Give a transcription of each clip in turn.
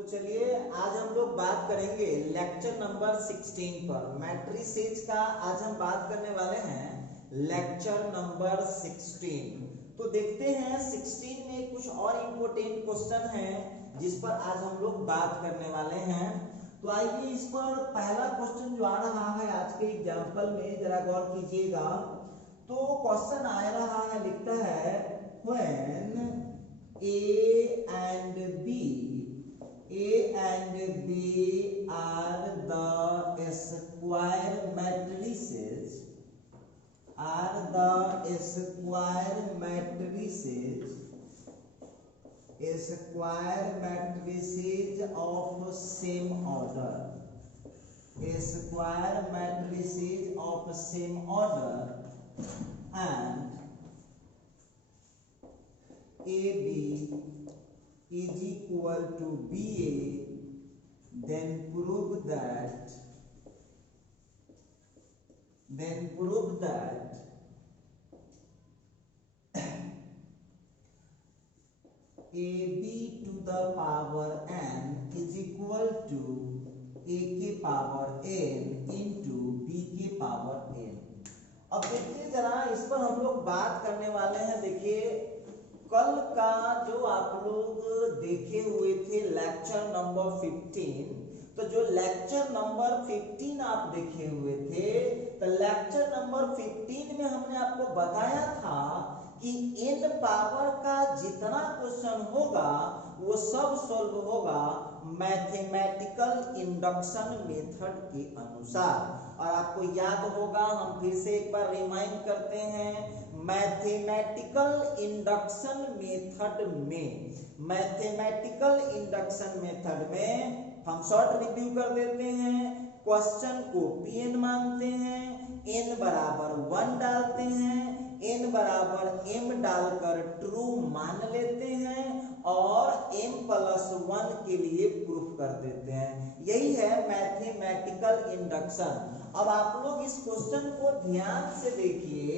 तो चलिए आज हम लोग बात करेंगे लेक्चर नंबर 16 पर। मैट्रिसेज का आज हम बात करने वाले हैं लेक्चर नंबर 16। तो देखते हैं 16 में कुछ और इम्पोर्टेंट क्वेश्चन हैं जिस पर आज हम लोग बात करने वाले हैं। तो आइए इस पर पहला क्वेश्चन जो आ रहा है आज के एग्जाम्पल में जरा गौर कीजिएगा। तो क्वेश्चन आ रहा है, लिखता है when A and B are the square matrices of same order, and AB is equal to BA, then prove that AB to the power n is equal to A के पावर n into B के power n। अब देखिए जरा इस पर हम लोग बात करने वाले हैं। देखिए कल का जो आप लोग देखे हुए थे लेक्चर नंबर 15, तो जो लेक्चर नंबर 15 आप देखे हुए थे, तो लेक्चर नंबर 15 में हमने आपको बताया था कि n पावर का जितना क्वेश्चन होगा वो सब सॉल्व होगा मैथमेटिकल इंडक्शन मेथड के अनुसार। और आपको याद होगा, हम फिर से एक बार रिमाइंड करते हैं, मैथमेटिकल इंडक्शन मेथड में हम शॉर्ट रिव्यू कर देते हैं। क्वेश्चन को Pn मानते हैं, n बराबर 1 डालते हैं, n बराबर m डालकर ट्रू मान लेते हैं और m+1 के लिए प्रूफ कर देते हैं। यही है मैथमेटिकल इंडक्शन। अब आप लोग इस क्वेश्चन को ध्यान से देखिए,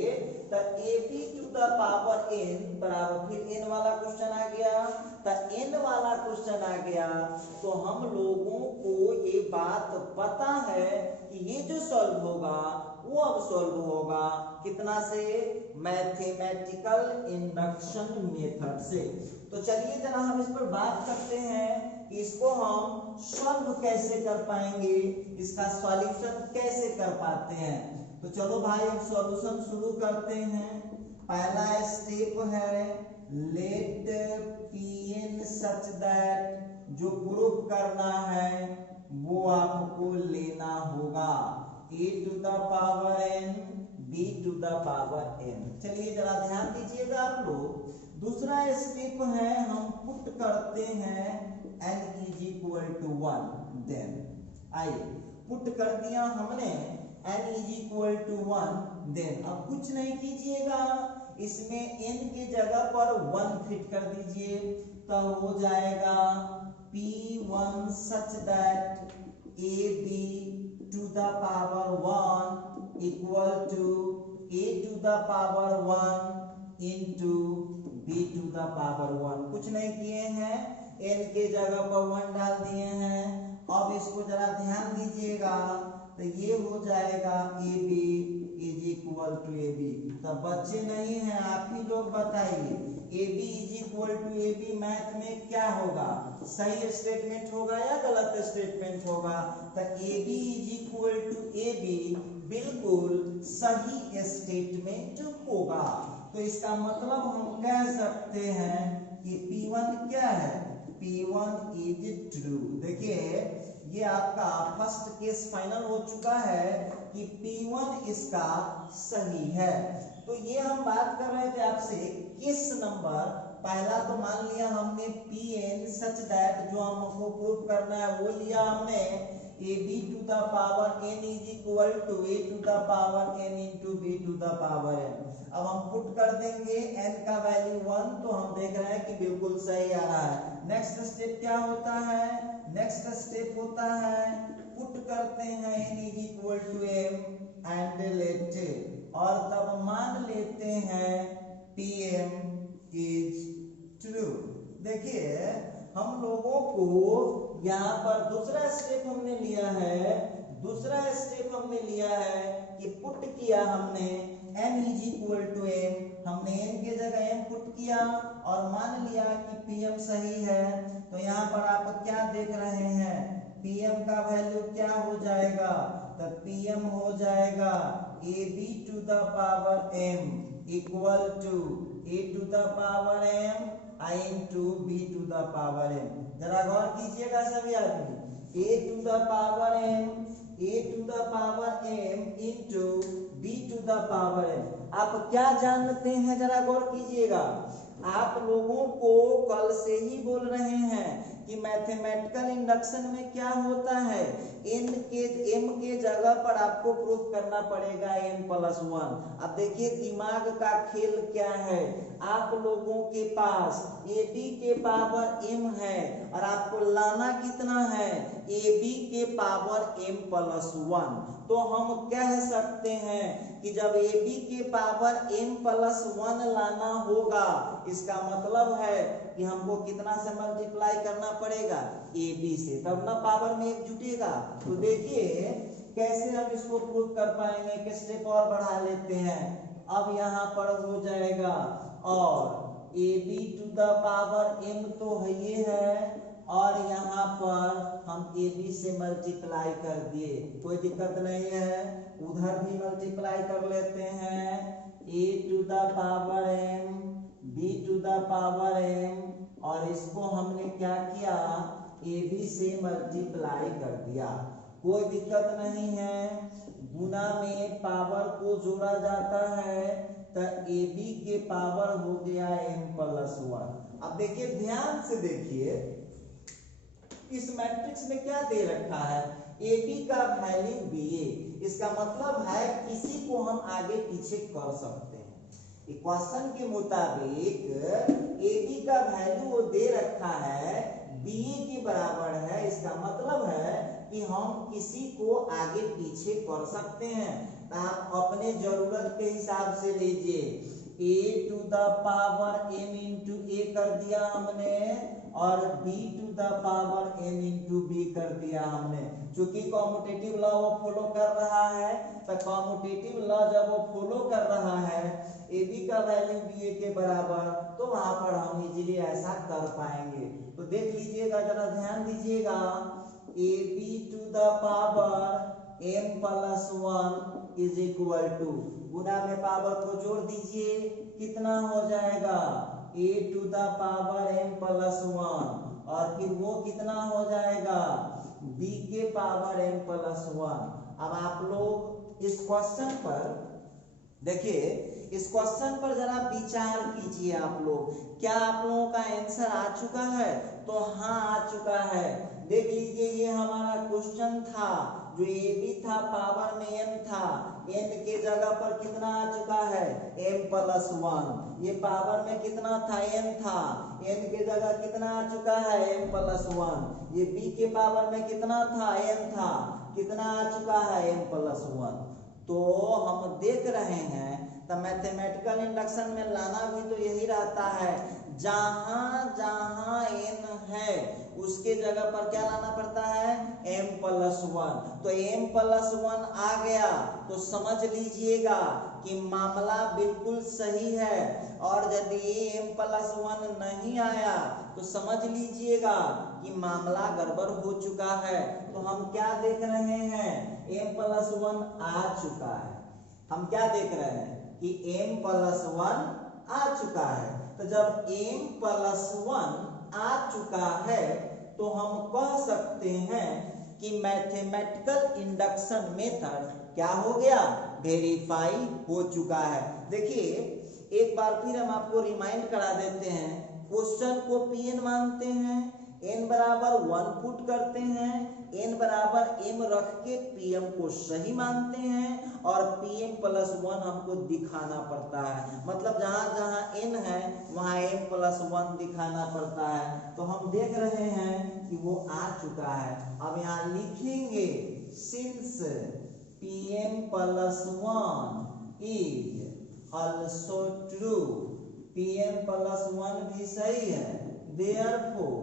तो AB to the power n बराबर, फिर n वाला क्वेश्चन आ गया, तो n वाला क्वेश्चन आ गया, तो हम लोगों को ये बात पता है कि ये जो सॉल्व होगा वो अब सॉल्व होगा कितना से, मैथमेटिकल इंडक्शन मेथड से। तो चलिए जरा हम इस पर बात करते हैं कि इसको हम सॉल्व कैसे कर पाएंगे, इसका सॉल्यूशन कैसे कर पाते हैं। तो चलो भाई अब सॉल्यूशन शुरू करते हैं। पहला स्टेप है लेट Pn सच दैट, जो प्रूफ करना है वो आपको लेना होगा A to the power n B to the power n। चलिए जरा ध्यान दीजिएगा आप लोग। दूसरा स्टेप है हम पुट करते हैं n is equal to 1, then आइए पुट कर दिया हमने n is equal to 1, then अब कुछ नहीं कीजिएगा, इसमें n की जगह पर 1 फिट कर दीजिए, तो हो जाएगा P1 such that AB to the power 1 equal to A to the power 1 into B to the power 1। कुछ नहीं किए हैं, n के जगह पर 1 डाल दिए हैं। अब इसको जरा ध्यान दीजिएगा, तो ये हो जाएगा AB is equal to AB। तो बच्चे नहीं हैं, आप ही लोग बताइए AB is equal to AB math में क्या होगा, सही स्टेटमेंट होगा या गलत स्टेटमेंट होगा। तो AB is equal to AB बिल्कुल सही स्टेटमेंट होगा। तो इसका मतलब हम कह सकते हैं कि P1 क्या है, P1 इज ट्रू। देखिए ये आपका फर्स्ट केस फाइनल हो चुका है कि P1 इसका सही है। तो ये हम बात कर रहे थे आपसे केस नंबर पहला, तो मान लिया हमने Pn सच दैट, जो हमको प्रूफ करना है वो लिया हमने AB to the power n is equal to A to the power n into B to the power n। अब हम पुट कर देंगे n का वैल्यू 1, तो हम देख रहे हैं कि बिल्कुल सही आ रहा है। नेक्स्ट स्टेप क्या होता है, नेक्स्ट स्टेप होता है पुट करते हैं n is equal to m and let, और तब मान लेते हैं Pm इज ट्रू। देखिए हम लोगों को यहाँ पर दूसरा स्टेप हमने लिया है कि पुट किया हमने n is equal to m, हमने n के जगह m पुट किया और मान लिया कि pm सही है। तो यहाँ पर आप क्या देख रहे हैं, pm का वैल्यू क्या हो जाएगा, तो pm हो जाएगा ab to the power m equal to a to the power m into b to the power m। जरा गौर कीजिएगा सभी आदमी, a to the power m into b to the power m। आप क्या जानते हैं, जरा गौर कीजिएगा। आप लोगों को कल से ही बोल रहे हैं कि मैथमेटिकल इंडक्शन में क्या होता है, m के जगह पर आपको प्रूफ करना पड़ेगा m+1। अब देखिए दिमाग का खेल क्या है, आप लोगों के पास ab के पावर m है और आपको लाना कितना है, ab के पावर m+1। तो हम कह सकते हैं कि जब ab के पावर m+1 लाना होगा, इसका मतलब है कि हमको कितना से मल्टीप्लाई करना पड़ेगा, ab से, तब ना पावर में एक जुटेगा। तो देखिए कैसे हम इसको प्रूव कर पाएंगे, कि स्टेप और बढ़ा लेते हैं। अब यहाँ पर हो जाएगा और ab to the power m तो है ये है, और यहाँ पर हम ab से मल्टीप्लाई कर दिए, कोई दिक्कत नहीं है, उधर भी मल्टीप्लाई कर लेते हैं, a to the power m b to the power m, और इसको हमने क्या किया, ab से मल्टीप्लाई कर दिया, कोई दिक्कत नहीं है। गुना में पावर को जोड़ा जाता है तो ab के पावर हो गया m+1। अब देखिए ध्यान से देखिए, इस मैट्रिक्स में क्या दे रखा है, ab का वैल्यू ba, इसका मतलब है किसी को हम आगे पीछे कर सकते हैं। इक्वेशन के मुताबिक ab का वैल्यू वो दे रखा है ba के बराबर है, इसका मतलब है कि हम किसी को आगे पीछे कर सकते हैं। तो आप अपने जरूरत के हिसाब से लीजिए, a to the power m into a कर दिया हमने, और b to the power m into b कर दिया हमने। चूंकि कॉम्यूटेटिव लॉ वो फॉलो कर रहा है, तो कॉम्यूटेटिव लॉ जब वो फॉलो कर रहा है ab का वैल्यू ba के बराबर, तो वहां पर हम इजीली ऐसा कर पाएंगे। तो देख लीजिएगा, जरा ध्यान दीजिएगा, ab to the power m+1 is equal to, गुना में पावर को जोड़ दीजिए, कितना हो जाएगा, a to the power m+1, और फिर वो कितना हो जाएगा, b के पावर m+1। अब आप लोग इस क्वेश्चन पर देखिए, इस क्वेश्चन पर जरा विचार कीजिए आप लोग, क्या आप लोगों का आंसर आ चुका है, तो हाँ आ चुका है। देख लीजिए, ये हमारा क्वेश्चन था, जो ab था पावर में m था, n के जगह पर कितना आ चुका है, m+1। ये पावर में कितना था, n था, n के जगह कितना आ चुका है, m+1। ये b के पावर में कितना था, n था, कितना आ चुका है, m+1। तो हम देख रहे हैं, तो मैथमेटिकल इंडक्शन में लाना भी तो यही रहता है, जहां जहां n है उसके जगह पर क्या लाना पड़ता है, m+1। तो m+1 आ गया तो समझ लीजिएगा कि मामला बिल्कुल सही है, और यदि m+1 नहीं आया तो समझ लीजिएगा कि मामला गड़बड़ हो चुका है। तो हम क्या देख रहे हैं, m+1 आ चुका है, हम क्या देख रहे हैं कि m+1 आ चुका है। तो जब m+1 आ चुका है तो हम कह सकते हैं कि मैथमेटिकल इंडक्शन मेथड क्या हो गया, वेरीफाई हो चुका है। देखिए एक बार फिर हम आपको रिमाइंड करा देते हैं, क्वेश्चन को pn मानते हैं, n बराबर 1 पुट करते हैं, n बराबर m रख के pm को सही मानते हैं, और pm+1 हमको दिखाना पड़ता है। मतलब जहां जहां n है वहां m+1 दिखाना पड़ता है। तो हम देख रहे हैं कि वो आ चुका है। अब यहाँ लिखेंगे, since pm+1 is also true, pm+1 भी सही है, therefore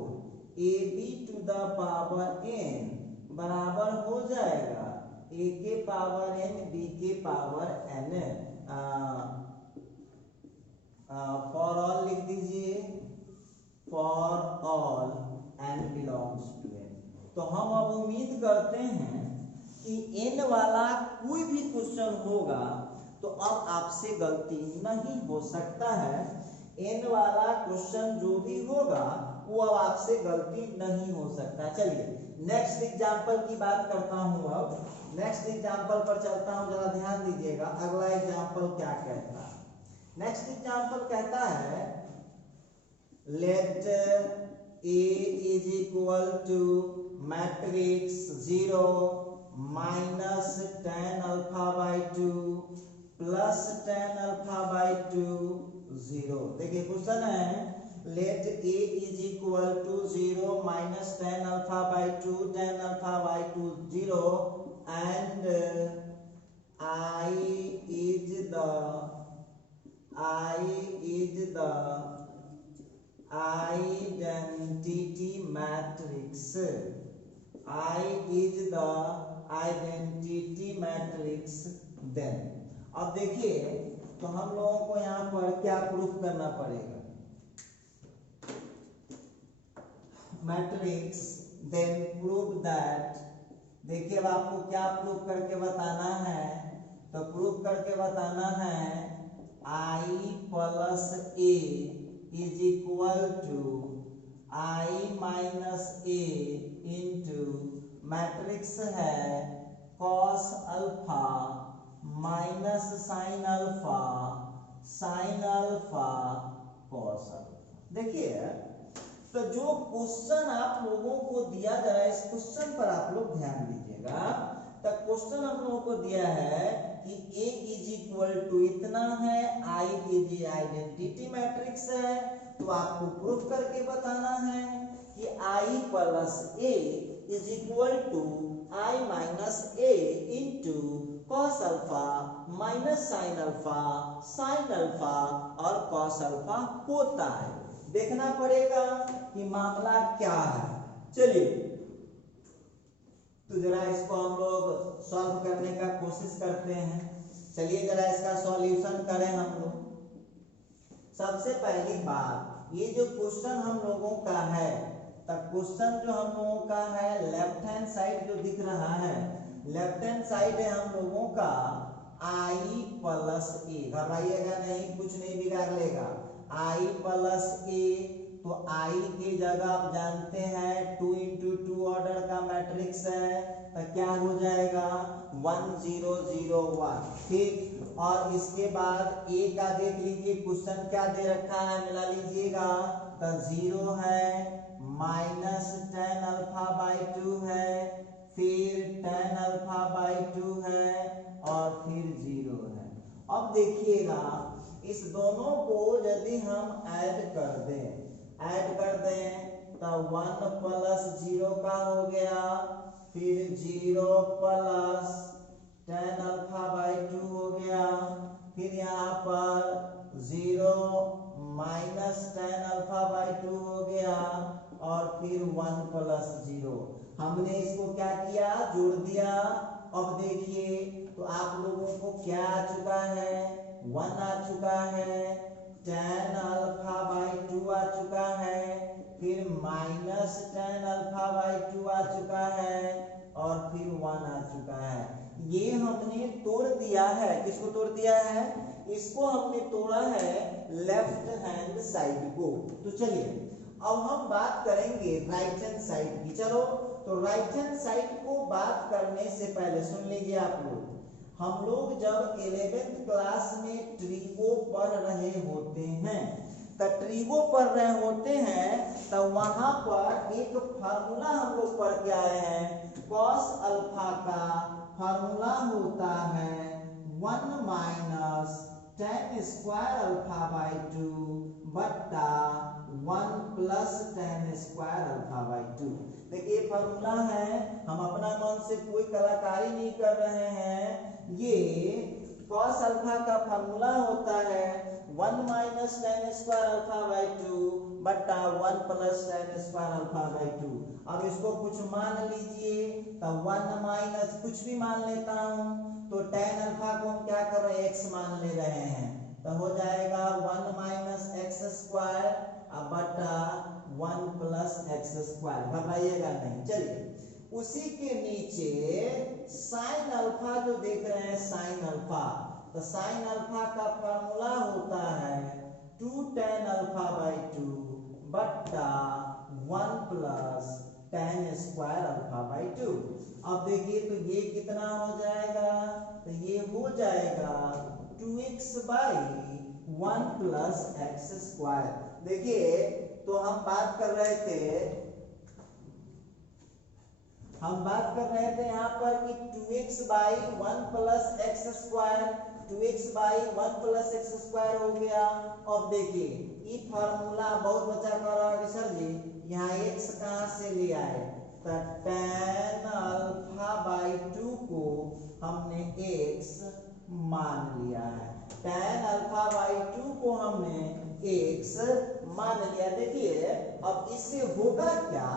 ab to the power n बराबर हो जाएगा a के पावर n b के पावर n। फॉर ऑल लिख दीजिए, for all n belongs to n। तो हम अब उम्मीद करते हैं कि n वाला कोई भी क्वेश्चन होगा तो अब आपसे गलती नहीं हो सकता है। n वाला क्वेश्चन जो भी होगा वो अब आपसे गलती नहीं हो सकता। चलिए नेक्स्ट एग्जांपल की बात करता हूं। अब नेक्स्ट एग्जांपल पर चलता हूं, जरा ध्यान दीजिएगा अगला एग्जांपल क्या कहता है। नेक्स्ट एग्जांपल कहता है let a is equal to matrix 0 minus tan alpha by 2 plus tan alpha by 2 0। देखिए क्वेश्चन है let a is equal to 0 minus tan alpha by 2 tan alpha by 2 0 and I is the identity matrix। I is the identity matrix then। अब देखिए तो हम लोगों को यहाँ पर क्या प्रूफ करना पड़ेगा, मैट्रिक्स देन प्रूव दैट। देखिए अब आपको क्या प्रूफ करके बताना है, तो प्रूफ करके बताना है i plus a is equal to i minus a into matrix है cos alpha minus sine alpha cos alpha. देखिए तो जो क्वेश्चन आप लोगों को दिया जा रहा है इस क्वेश्चन पर आप लोग ध्यान दीजिएगा। तो क्वेश्चन हम लोगों को दिया है कि a इज इक्वल टू इतना है, i इज आइडेंटिटी मैट्रिक्स है, तो आपको प्रूफ करके बताना है कि i plus a is equal to i minus a into cos alpha minus sine alpha और cos अल्फा होता है। देखना पड़ेगा कि मामला क्या है। चलिए तो जरा इसको हम लोग सॉल्व करने का कोशिश करते हैं। चलिए जरा इसका सॉल्यूशन करें हम लोग। सबसे पहली बात, ये जो क्वेश्चन हम लोगों का है, तो क्वेश्चन जो हम लोगों का है लेफ्ट हैंड साइड जो दिख रहा है, लेफ्ट हैंड साइड है हम लोगों का i प्लस a। घबराइएगा नहीं, कुछ नहीं बिगाड़ लेगा। i प्लस a, तो i की जगह आप जानते हैं 2 into 2 ऑर्डर का मैट्रिक्स है, तो क्या हो जाएगा 1 0 0 1। ठीक, और इसके बाद a का देख लीजिए क्वेश्चन क्या दे रखा है, मिला लीजिएगा। तो 0 है माइनस tan अल्फा बाई 2 है, फिर tan अल्फा बाई 2 है और फिर 0 है। अब देखिएगा इस दोनों को यदि हम ऐड कर दें तो 1 प्लस 0 का हो गया, फिर 0 प्लस tan अल्फा बाई 2 हो गया, फिर यहाँ पर 0 माइनस tan अल्फा बाई 2 हो गया और फिर 1 प्लस 0। हमने इसको क्या किया, जोड़ दिया। अब देखिए तो आप लोगों को क्या आ चुका है, 1 आ चुका है, tan अल्फा बाई 2 आ चुका है, फिर माइनस tan अल्फा बाई 2 आ चुका है और फिर 1 आ चुका है। ये हमने तोड़ दिया है। किसको तोड़ दिया है, इसको हमने तोड़ा है लेफ्ट हैंड साइड को। तो चलिए अब हम बात करेंगे राइट हैंड साइड की। चलो तो राइट हैंड साइड को बात करने से पहले सुन लीजिए आप लोग, हम लोग जब 11th क्लास में ट्रीगो पढ़ रहे होते हैं, तो ट्रीगो पढ़ रहे होते हैं तो वहां पर एक फार्मूला हम लोग पढ़ के आए हैं। cos अल्फा का फार्मूला होता है 1 minus tan square alpha by 2 बट्टा 1 plus tan square alpha by 2। देखिए फार्मूला है, हम अपना मन से कोई कलाकारी नहीं कर रहे हैं। ये कॉस अल्फा का फॉर्मूला होता है 1 minus ten square alpha by 2 बटा 1 plus ten square alpha by 2। अब इसको कुछ मान लीजिए, तो 1 माइनस कुछ भी मान लेता हूं, तो टेन अल्फा को हम क्या कर रहे हैं, x मान ले रहे हैं, तो हो जाएगा 1 माइनस एक्स स्क्वायर बटा 1 प्लस एक्स स्क्वायर। घबराइएगा नहीं। चलिए उसी के नीचे साइन अल्फा जो देख रहे हैं साइन अल्फा, तो साइन अल्फा का फॉर्मूला होता है 2 टेन अल्फा बाई 2 बट्टा 1 plus ten square alpha by 2। अब देखिए तो ये कितना हो जाएगा, तो ये हो जाएगा 2x by 1 plus x square. देखिए तो हम बात कर रहे थे यहाँ पर कि 2x by 1 plus x square, 2x by 1 plus x square हो गया। अब देखिए ये फॉर्मूला बहुत बच्चा कह रहा है कि सर जी यहाँ x कहाँ से ले आए, तो tan अल्फा बाई 2 को हमने x मान लिया है, tan अल्फा बाई 2 को हमने x मान लिया। देखिए अब इससे होगा क्या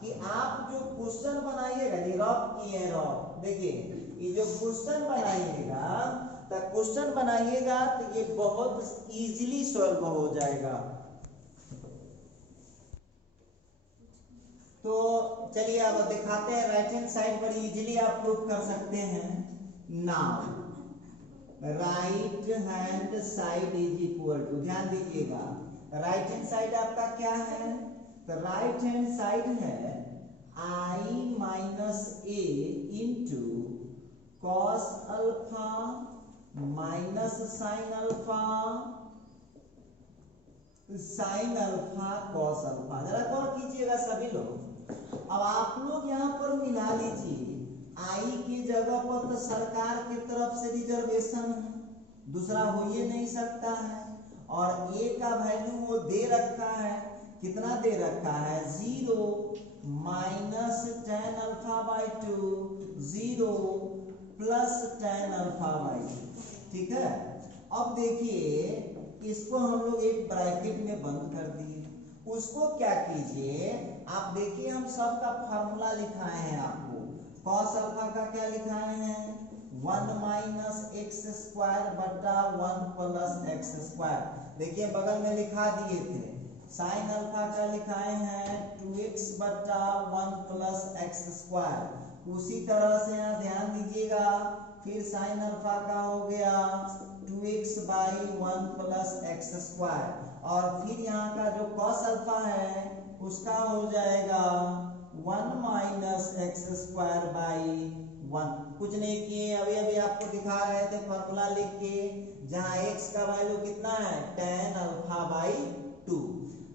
कि आप जो क्वेश्चन बनाइएगा, रफ किए रफ, देखिए ये जो क्वेश्चन बनाइएगा तो ये बहुत इजीली सॉल्व हो जाएगा। तो चलिए अब दिखाते हैं, राइट हैंड साइड पर इजीली आप प्रूव कर सकते हैं। Now right hand side is equal to, ध्यान दीजिएगा राइट हैंड साइड आपका क्या है, तो राइट हैंड साइड है i minus a into cos alpha minus sine alpha cos alpha. जरा गौर कीजिएगा सभी लोग, अब आप लोग यहाँ पर मिला लीजिए, आई की जगह पर तो सरकार की तरफ से रिजर्वेशन दूसरा हो ही नहीं सकता है, और ए का वैल्यू वो दे रखा है, कितना दे रखा है 0 minus tan alpha by 2 0 plus tan alpha by 2, ठीक है। अब देखिए इसको हम लोग एक ब्रैकेट में बंद कर दिए, उसको क्या कीजिए आप देखिए, हम सबका फार्मूला लिखाए हैं आपको, कॉस अल्फा का क्या लिखाए हैं 1 माइनस एक्स स्क्वायर बटा 1 प्लस एक्स स्क्वायर। देखिए बगल में लिखा दिए थे, साइन अल्फा का लिखाए हैं 2x बटा 1 प्लस एक्स स्क्वायर। उसी तरह से यहाँ ध्यान दीजिएगा, फिर साइन अल्फा का हो गया 2x by 1 plus x square, और फिर यहाँ का जो कॉस अल्फा है उसका हो जाएगा 1 माइनस एक्स स्क्वायर बाई 1। कुछ नहीं किए, अभी अभी आपको दिखा रहे थे फॉर्मूला लिख के, जहाँ x का वैल्यू कितना है tan अल्फा बाई 2।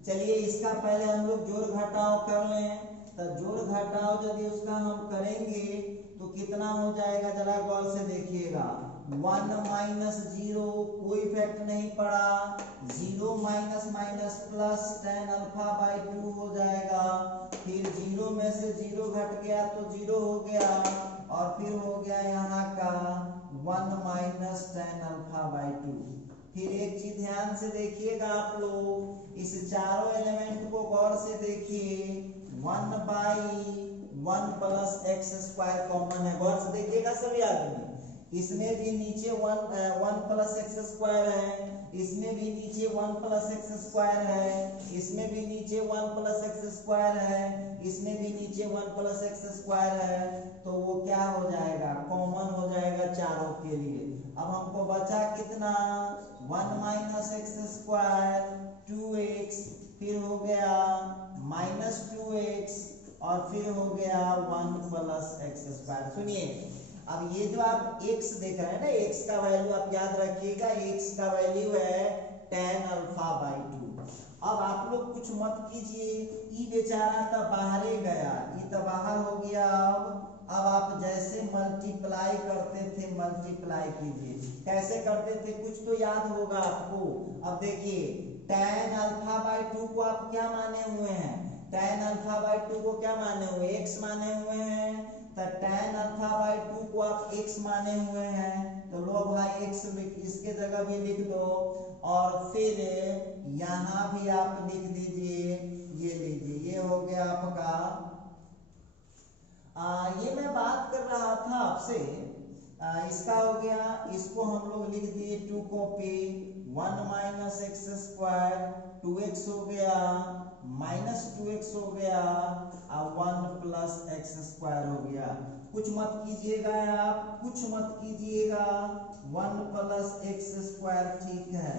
चलिए इसका पहले हम लोग जोड़ घटाव कर लें, तो जोड़ घटाव यदि उसका हम करेंगे तो कितना हो जाएगा, जरा गौर से देखिएगा 1 माइनस 0 कोई इफेक्ट नहीं पड़ा, 0 minus minus plus tan alpha by 2 हो जाएगा, फिर 0 में से 0 घट गया तो 0 हो गया, और फिर हो गया यहाँ का 1 माइनस tan अल्फा बाई 2। फिर एक चीज ध्यान से देखिएगा आप लोग, इस चारों एलिमेंट को गौर से देखिए, 1 by 1 plus x square common है, गौर से देखिएगा सभी आदमी, इसमें भी नीचे 1 प्लस एक्स स्क्वायर है, इसमें भी नीचे 1 प्लस एक्स स्क्वायर है, इसमें भी नीचे 1 प्लस एक्स स्क्वायर है, इसमें भी नीचे 1 प्लस एक्स स्क्वायर है, तो वो क्या हो जाएगा कॉमन हो जाएगा चारों के लिए। अब हमको बचा कितना 1 माइनस एक्स स्क्वायर 2x, फिर हो गया माइनस 2x, और फिर हो गया 1 प्लस एक्स स्क्वायर। सुनिए अब ये जो आप x देख रहे हैं ना, x का वैल्यू आप याद रखिएगा, x का वैल्यू है tan अल्फा बाई 2। अब आप लोग कुछ मत कीजिए, ये बेचारा तो बाहर गया, ये तो बाहर हो गया। अब आप जैसे मल्टीप्लाई करते थे मल्टीप्लाई कीजिए, कैसे करते थे कुछ तो याद होगा आपको। अब देखिए tan अल्फा बाई 2 को आप क्या माने हुए हैं, tan अल्फा बाई 2 को क्या माने हुए x माने हुए हैं, तो tan अल्फा बाई 2 को आप x माने हुए हैं, तो लो भाई x इसके जगह भी लिख दो, और फिर यहाँ भी आप लिख दीजिए, ये लीजिए, ये हो गया आपका। ये मैं बात कर रहा था आपसे, इसका हो गया, इसको हम लोग लिख दिए 2 copy 1 minus x square 2x हो गया माइनस 2x हो गया और 1 प्लस एक्स स्क्वायर हो गया। कुछ मत कीजिएगा आप, कुछ मत कीजिएगा, 1 प्लस एक्स स्क्वायर ठीक है।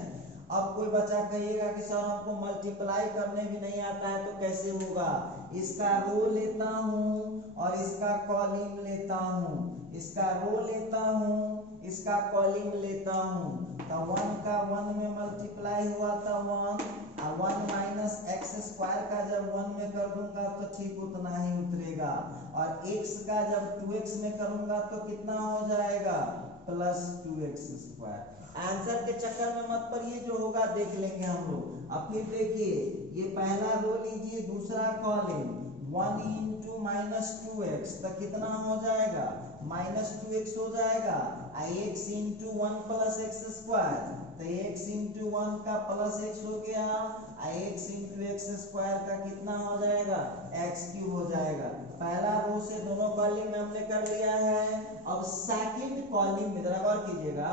अब कोई बच्चा कहिएगा कि सर हमको मल्टीप्लाई करने भी नहीं आता है, तो कैसे होगा? इसका रो लेता हूँ और इसका कॉलम लेता हूँ, इसका रो लेता हूँ, इसका कॉलम लेता हूँ, तो 1 का 1 में मल्टीप्लाई हुआ था 1, और 1 माइनस एक्स स्क्वायर का जब 1 में कर दूंगा तो ठीक उतना ही उतरेगा, और x का जब 2x में करूंगा तो कितना हो जाएगा? Plus 2x square. आंसर के चक्कर में मत पड़िए, जो होगा देख लेंगे हम लोग। अब फिर देखिए, ये पहला रो लीजिए, दूसरा कॉलम 1 इंटू माइनस 2x, तो कितना हो जाएगा? माइनस 2x हो जाएगा, x into 1 plus x square, तो x इंटू 1 का प्लस x हो गया, x इंटू एक्स स्क्वायर का कितना हो जाएगा? x क्यूब हो जाएगा। पहला रो से दोनों कॉलम में हमने कर लिया है। अब सेकंड कॉलम में जरा गौर कीजिएगा,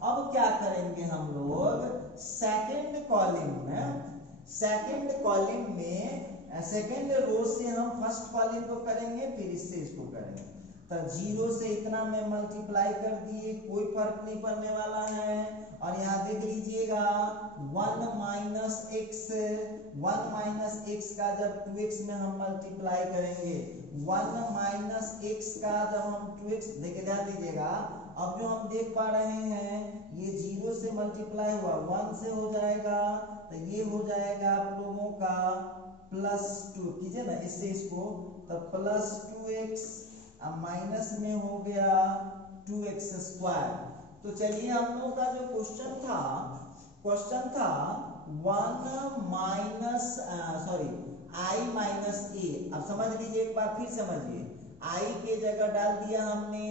अब क्या करेंगे हम लोग? सेकंड कॉलम में सेकंड रो से हम फर्स्ट कॉलम को करेंगे, फिर इससे इसको करेंगे, तो 0 से इतना में मल्टीप्लाई कर दिए, कोई फर्क नहीं पड़ने वाला है। और यहाँ देख लीजिएगा 1 माइनस एक्स का जब 2x में हम मल्टीप्लाई करेंगे, 1 माइनस एक्स का जब हम 2x, देखिए ध्यान दीजिएगा, अब जो हम देख पा रहे हैं ये 0 से मल्टीप्लाई हुआ 1 से हो जाएगा, तो ये हो जाएगा आप लोगों का प्लस 2, कीजिए ना इससे इसको, तो प्लस 2x माइनस में हो गया 2x स्क्वायर। तो चलिए हम लोगों का जो क्वेश्चन था 1 माइनस i माइनस ए। अब समझ लीजिए, एक बार फिर समझिए, i के जगह डाल दिया हमने,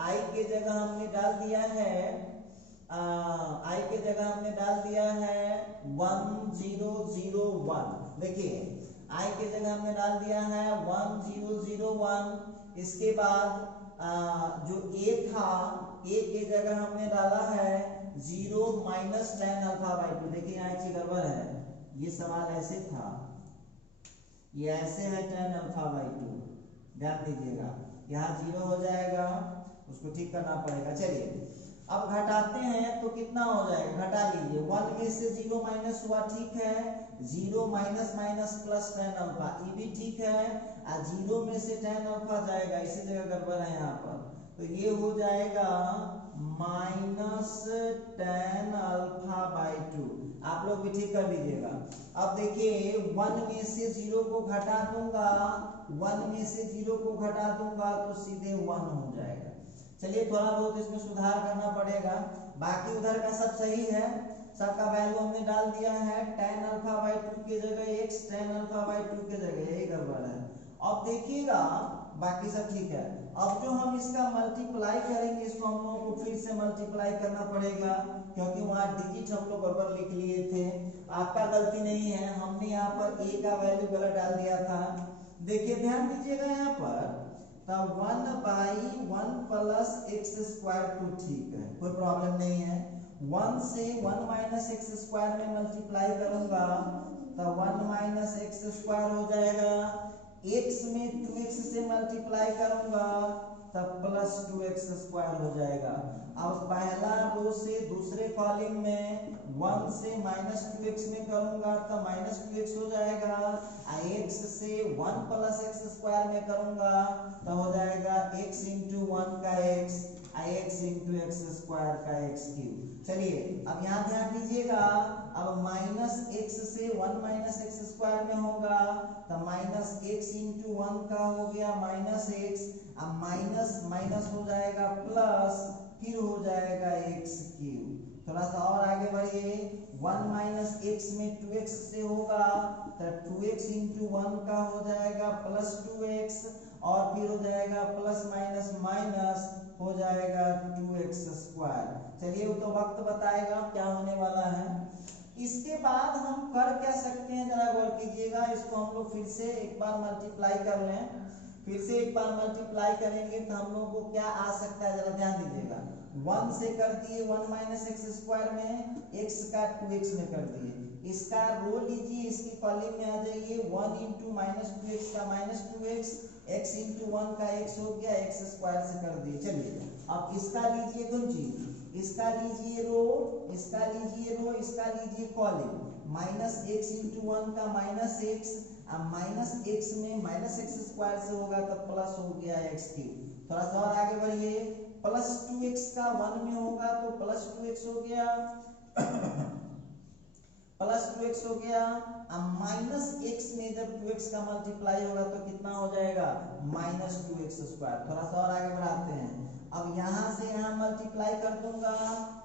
i के जगह हमने डाल दिया है 1001। देखिए i के जगह हमने डाल दिया है 1001। इसके बाद जो a था, a के जगह हमने डाला है 0 माइनस tan अल्फा बाई 2। देखिए यहाँ एक गड़बड़ है, ये सवाल ऐसे था, ये ऐसे है tan अल्फा बाई 2, ध्यान दीजिएगा, यहाँ 0 हो जाएगा, उसको ठीक करना पड़ेगा। चलिए अब घटाते हैं तो कितना हो जाएगा? घटा लीजिए, 1 में से 0 माइनस हुआ, ठीक है, 0 minus minus plus tan alpha, ये भी ठीक है, और 0 में से tan अल्फा जाएगा, इसी जगह गड़बड़ है यहाँ पर, तो ये हो जाएगा माइनस tan अल्फा बाई 2। आप लोग भी ठीक कर लीजिएगा। अब देखिए 1 में से 0 को घटा दूंगा, 1 में से 0 को घटा दूंगा तो सीधे 1 हो जाएगा। चलिए थोड़ा बहुत इसमें सुधार करना पड़ेगा, बाकी उधर का सब सही है, सबका वैल्यू हमने डाल दिया है, tan अल्फा बाई 2 के जगह x, tan अल्फा बाई 2 के जगह, यही गड़बड़ है। अब देखिएगा बाकी सब ठीक है। अब जो हम इसका मल्टीप्लाई करेंगे, इसको हम लोगों को फिर से मल्टीप्लाई करना पड़ेगा, क्योंकि वहाँ डिजिट हम लोग गड़बड़ लिख लिए थे। आपका गलती नहीं है, हमने यहाँ पर a का वैल्यू गलत डाल दिया था। देखिए ध्यान दीजिएगा यहाँ पर, तब 1 बाई 1 प्लस एक्स स्क्वायर तो ठीक है, कोई प्रॉब्लम नहीं है। 1 से 1 माइनस एक्स स्क्वायर में मल्टीप्लाई करूंगा तो 1 माइनस एक्स स्क्वायर हो जाएगा, x में 2x से मल्टीप्लाई करूंगा तब प्लस 2x स्क्वायर हो जाएगा। अब पहला रो से दूसरे कॉलम में 1 से माइनस 2x में करूंगा तो माइनस 2x हो जाएगा, x से 1 प्लस एक्स स्क्वायर में करूंगा तो हो जाएगा x इंटू 1 का x, x into x square का x क्यूब। चलिए अब यहाँ ध्यान दीजिएगा, अब माइनस x से 1 माइनस एक्स स्क्वायर में होगा तो माइनस x इंटू 1 का हो गया माइनस x, अब माइनस माइनस हो जाएगा प्लस, फिर हो जाएगा x क्यूब। थोड़ा सा और आगे बढ़िए, 1 माइनस x में 2x से होगा तो 2x इंटू 1 का हो जाएगा प्लस 2x, और फिर हो जाएगा प्लस माइनस माइनस हो जाएगा 2x स्क्वायर। चलिए वो तो वक्त बताएगा क्या होने वाला है। इसके बाद हम कर क्या सकते हैं जरा गौर कीजिएगा, इसको हम लोग फिर से एक बार मल्टीप्लाई कर लें। फिर से एक बार मल्टीप्लाई करेंगे तो हम लोग को क्या आ सकता है जरा ध्यान दीजिएगा। 1 से कर दिए 1 माइनस एक्स स्क्वायर में, x का 2x में कर दिए। इसका रो लीजिए, इसकी कॉलम में आ जाइए। 1 इंटू माइनस 2x का माइनस 2x, x इंटू 1 का x हो गया, x स्क्वायर से कर दिए। चलिए अब इसका लीजिए दोनों चीज, इसका लीजिए रो, इसका लीजिए रो, इसका लीजिए कॉलम। माइनस x इंटू 1 का माइनस x, अब माइनस x में माइनस एक्स स्क्वायर से होगा तो प्लस हो गया x क्यूब। थोड़ा सा और आगे बढ़िए, प्लस 2x का 1 में होगा तो प्लस 2x हो गया प्लस 2x हो गया। अब माइनस x में जब 2x का मल्टीप्लाई होगा तो कितना हो जाएगा, माइनस 2x स्क्वायर। थोड़ा सा और आगे बढ़ाते हैं। अब यहाँ से यहाँ मल्टीप्लाई कर दूंगा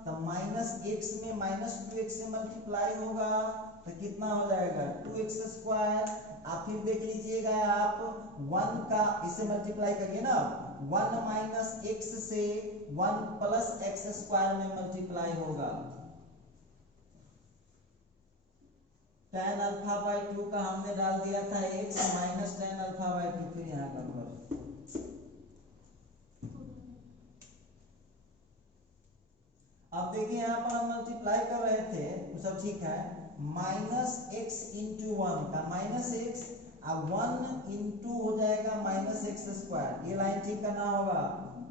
तो माइनस x में माइनस 2x से मल्टीप्लाई होगा तो कितना हो जाएगा 2x स्क्वायर। आप फिर देख लीजिएगा, आप 1 का इससे मल्टीप्लाई करिए ना, 1 माइनस x से 1 प्लस एक्स स्क्वायर में मल्टीप्लाई होगा। tan अल्फा बाई 2 का हमने डाल दिया था x minus tan alpha by 2, फिर यहाँ करूंगा। अब देखिए यहाँ पर हम मल्टीप्लाई कर रहे थे तो सब ठीक है। माइनस एक्स इंटू 1 का माइनस एक्स, अब 1 इंटू हो जाएगा माइनस एक्स स्क्वायर। ये लाइन ठीक करना होगा,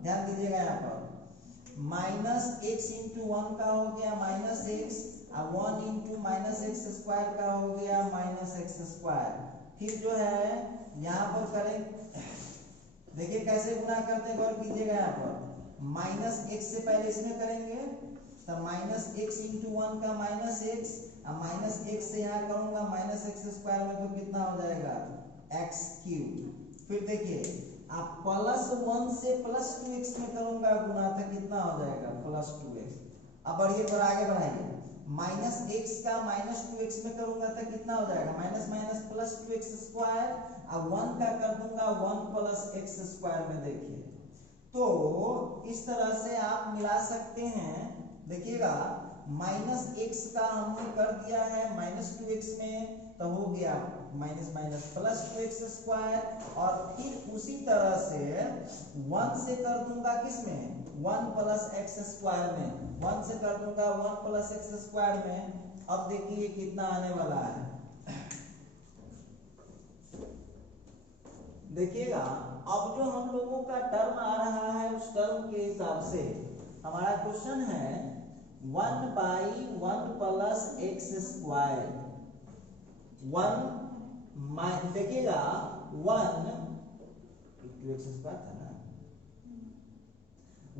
ध्यान दीजिएगा। यहाँ पर माइनस एक्स इंटू 1 का हो गया माइनस एक्स, अब 1 इंटू माइनस एक्स स्क्वायर का हो गया माइनस एक्स स्क्वायर। फिर जो है यहाँ पर करें, देखिए कैसे गुना करते हैं, गौर कीजिएगा। यहाँ पर माइनस एक्स से पहले इसमें करेंगे तो माइनस एक्स इंटू 1 का माइनस एक्स, अब माइनस एक्स से यहाँ करूंगा माइनस एक्स स्क्वायर में तो कितना हो जाएगा एक्स क्यूब। फिर देखिए आप प्लस 1 से प्लस 2x में करूंगा गुना तो कितना हो जाएगा प्लस 2x। अब बढ़िए पर आगे बढ़ाइए, माइनस एक्स का माइनस 2x में करूंगा तो कितना हो जाएगा minus minus plus 2x square. अब 1 का कर दूंगा 1 प्लस एक्स स्क्वायर में। देखिए तो इस तरह से आप मिला सकते हैं। देखिएगा माइनस एक्स का हमने कर दिया है माइनस 2x में तो हो गया minus minus plus 2x square, और फिर उसी तरह से 1 से कर दूंगा किसमें 1 प्लस एक्स स्क्वायर में, 1 से कर दूंगा 1 प्लस एक्स स्क्वायर में। अब देखिए कितना आने वाला है, देखिएगा अब जो हम लोगों का टर्म आ रहा है उस टर्म के हिसाब से हमारा क्वेश्चन है 1 बाई 1 प्लस एक्स स्क्वायर। 1 देखिएगा 1 2x स्क्वायर था ना,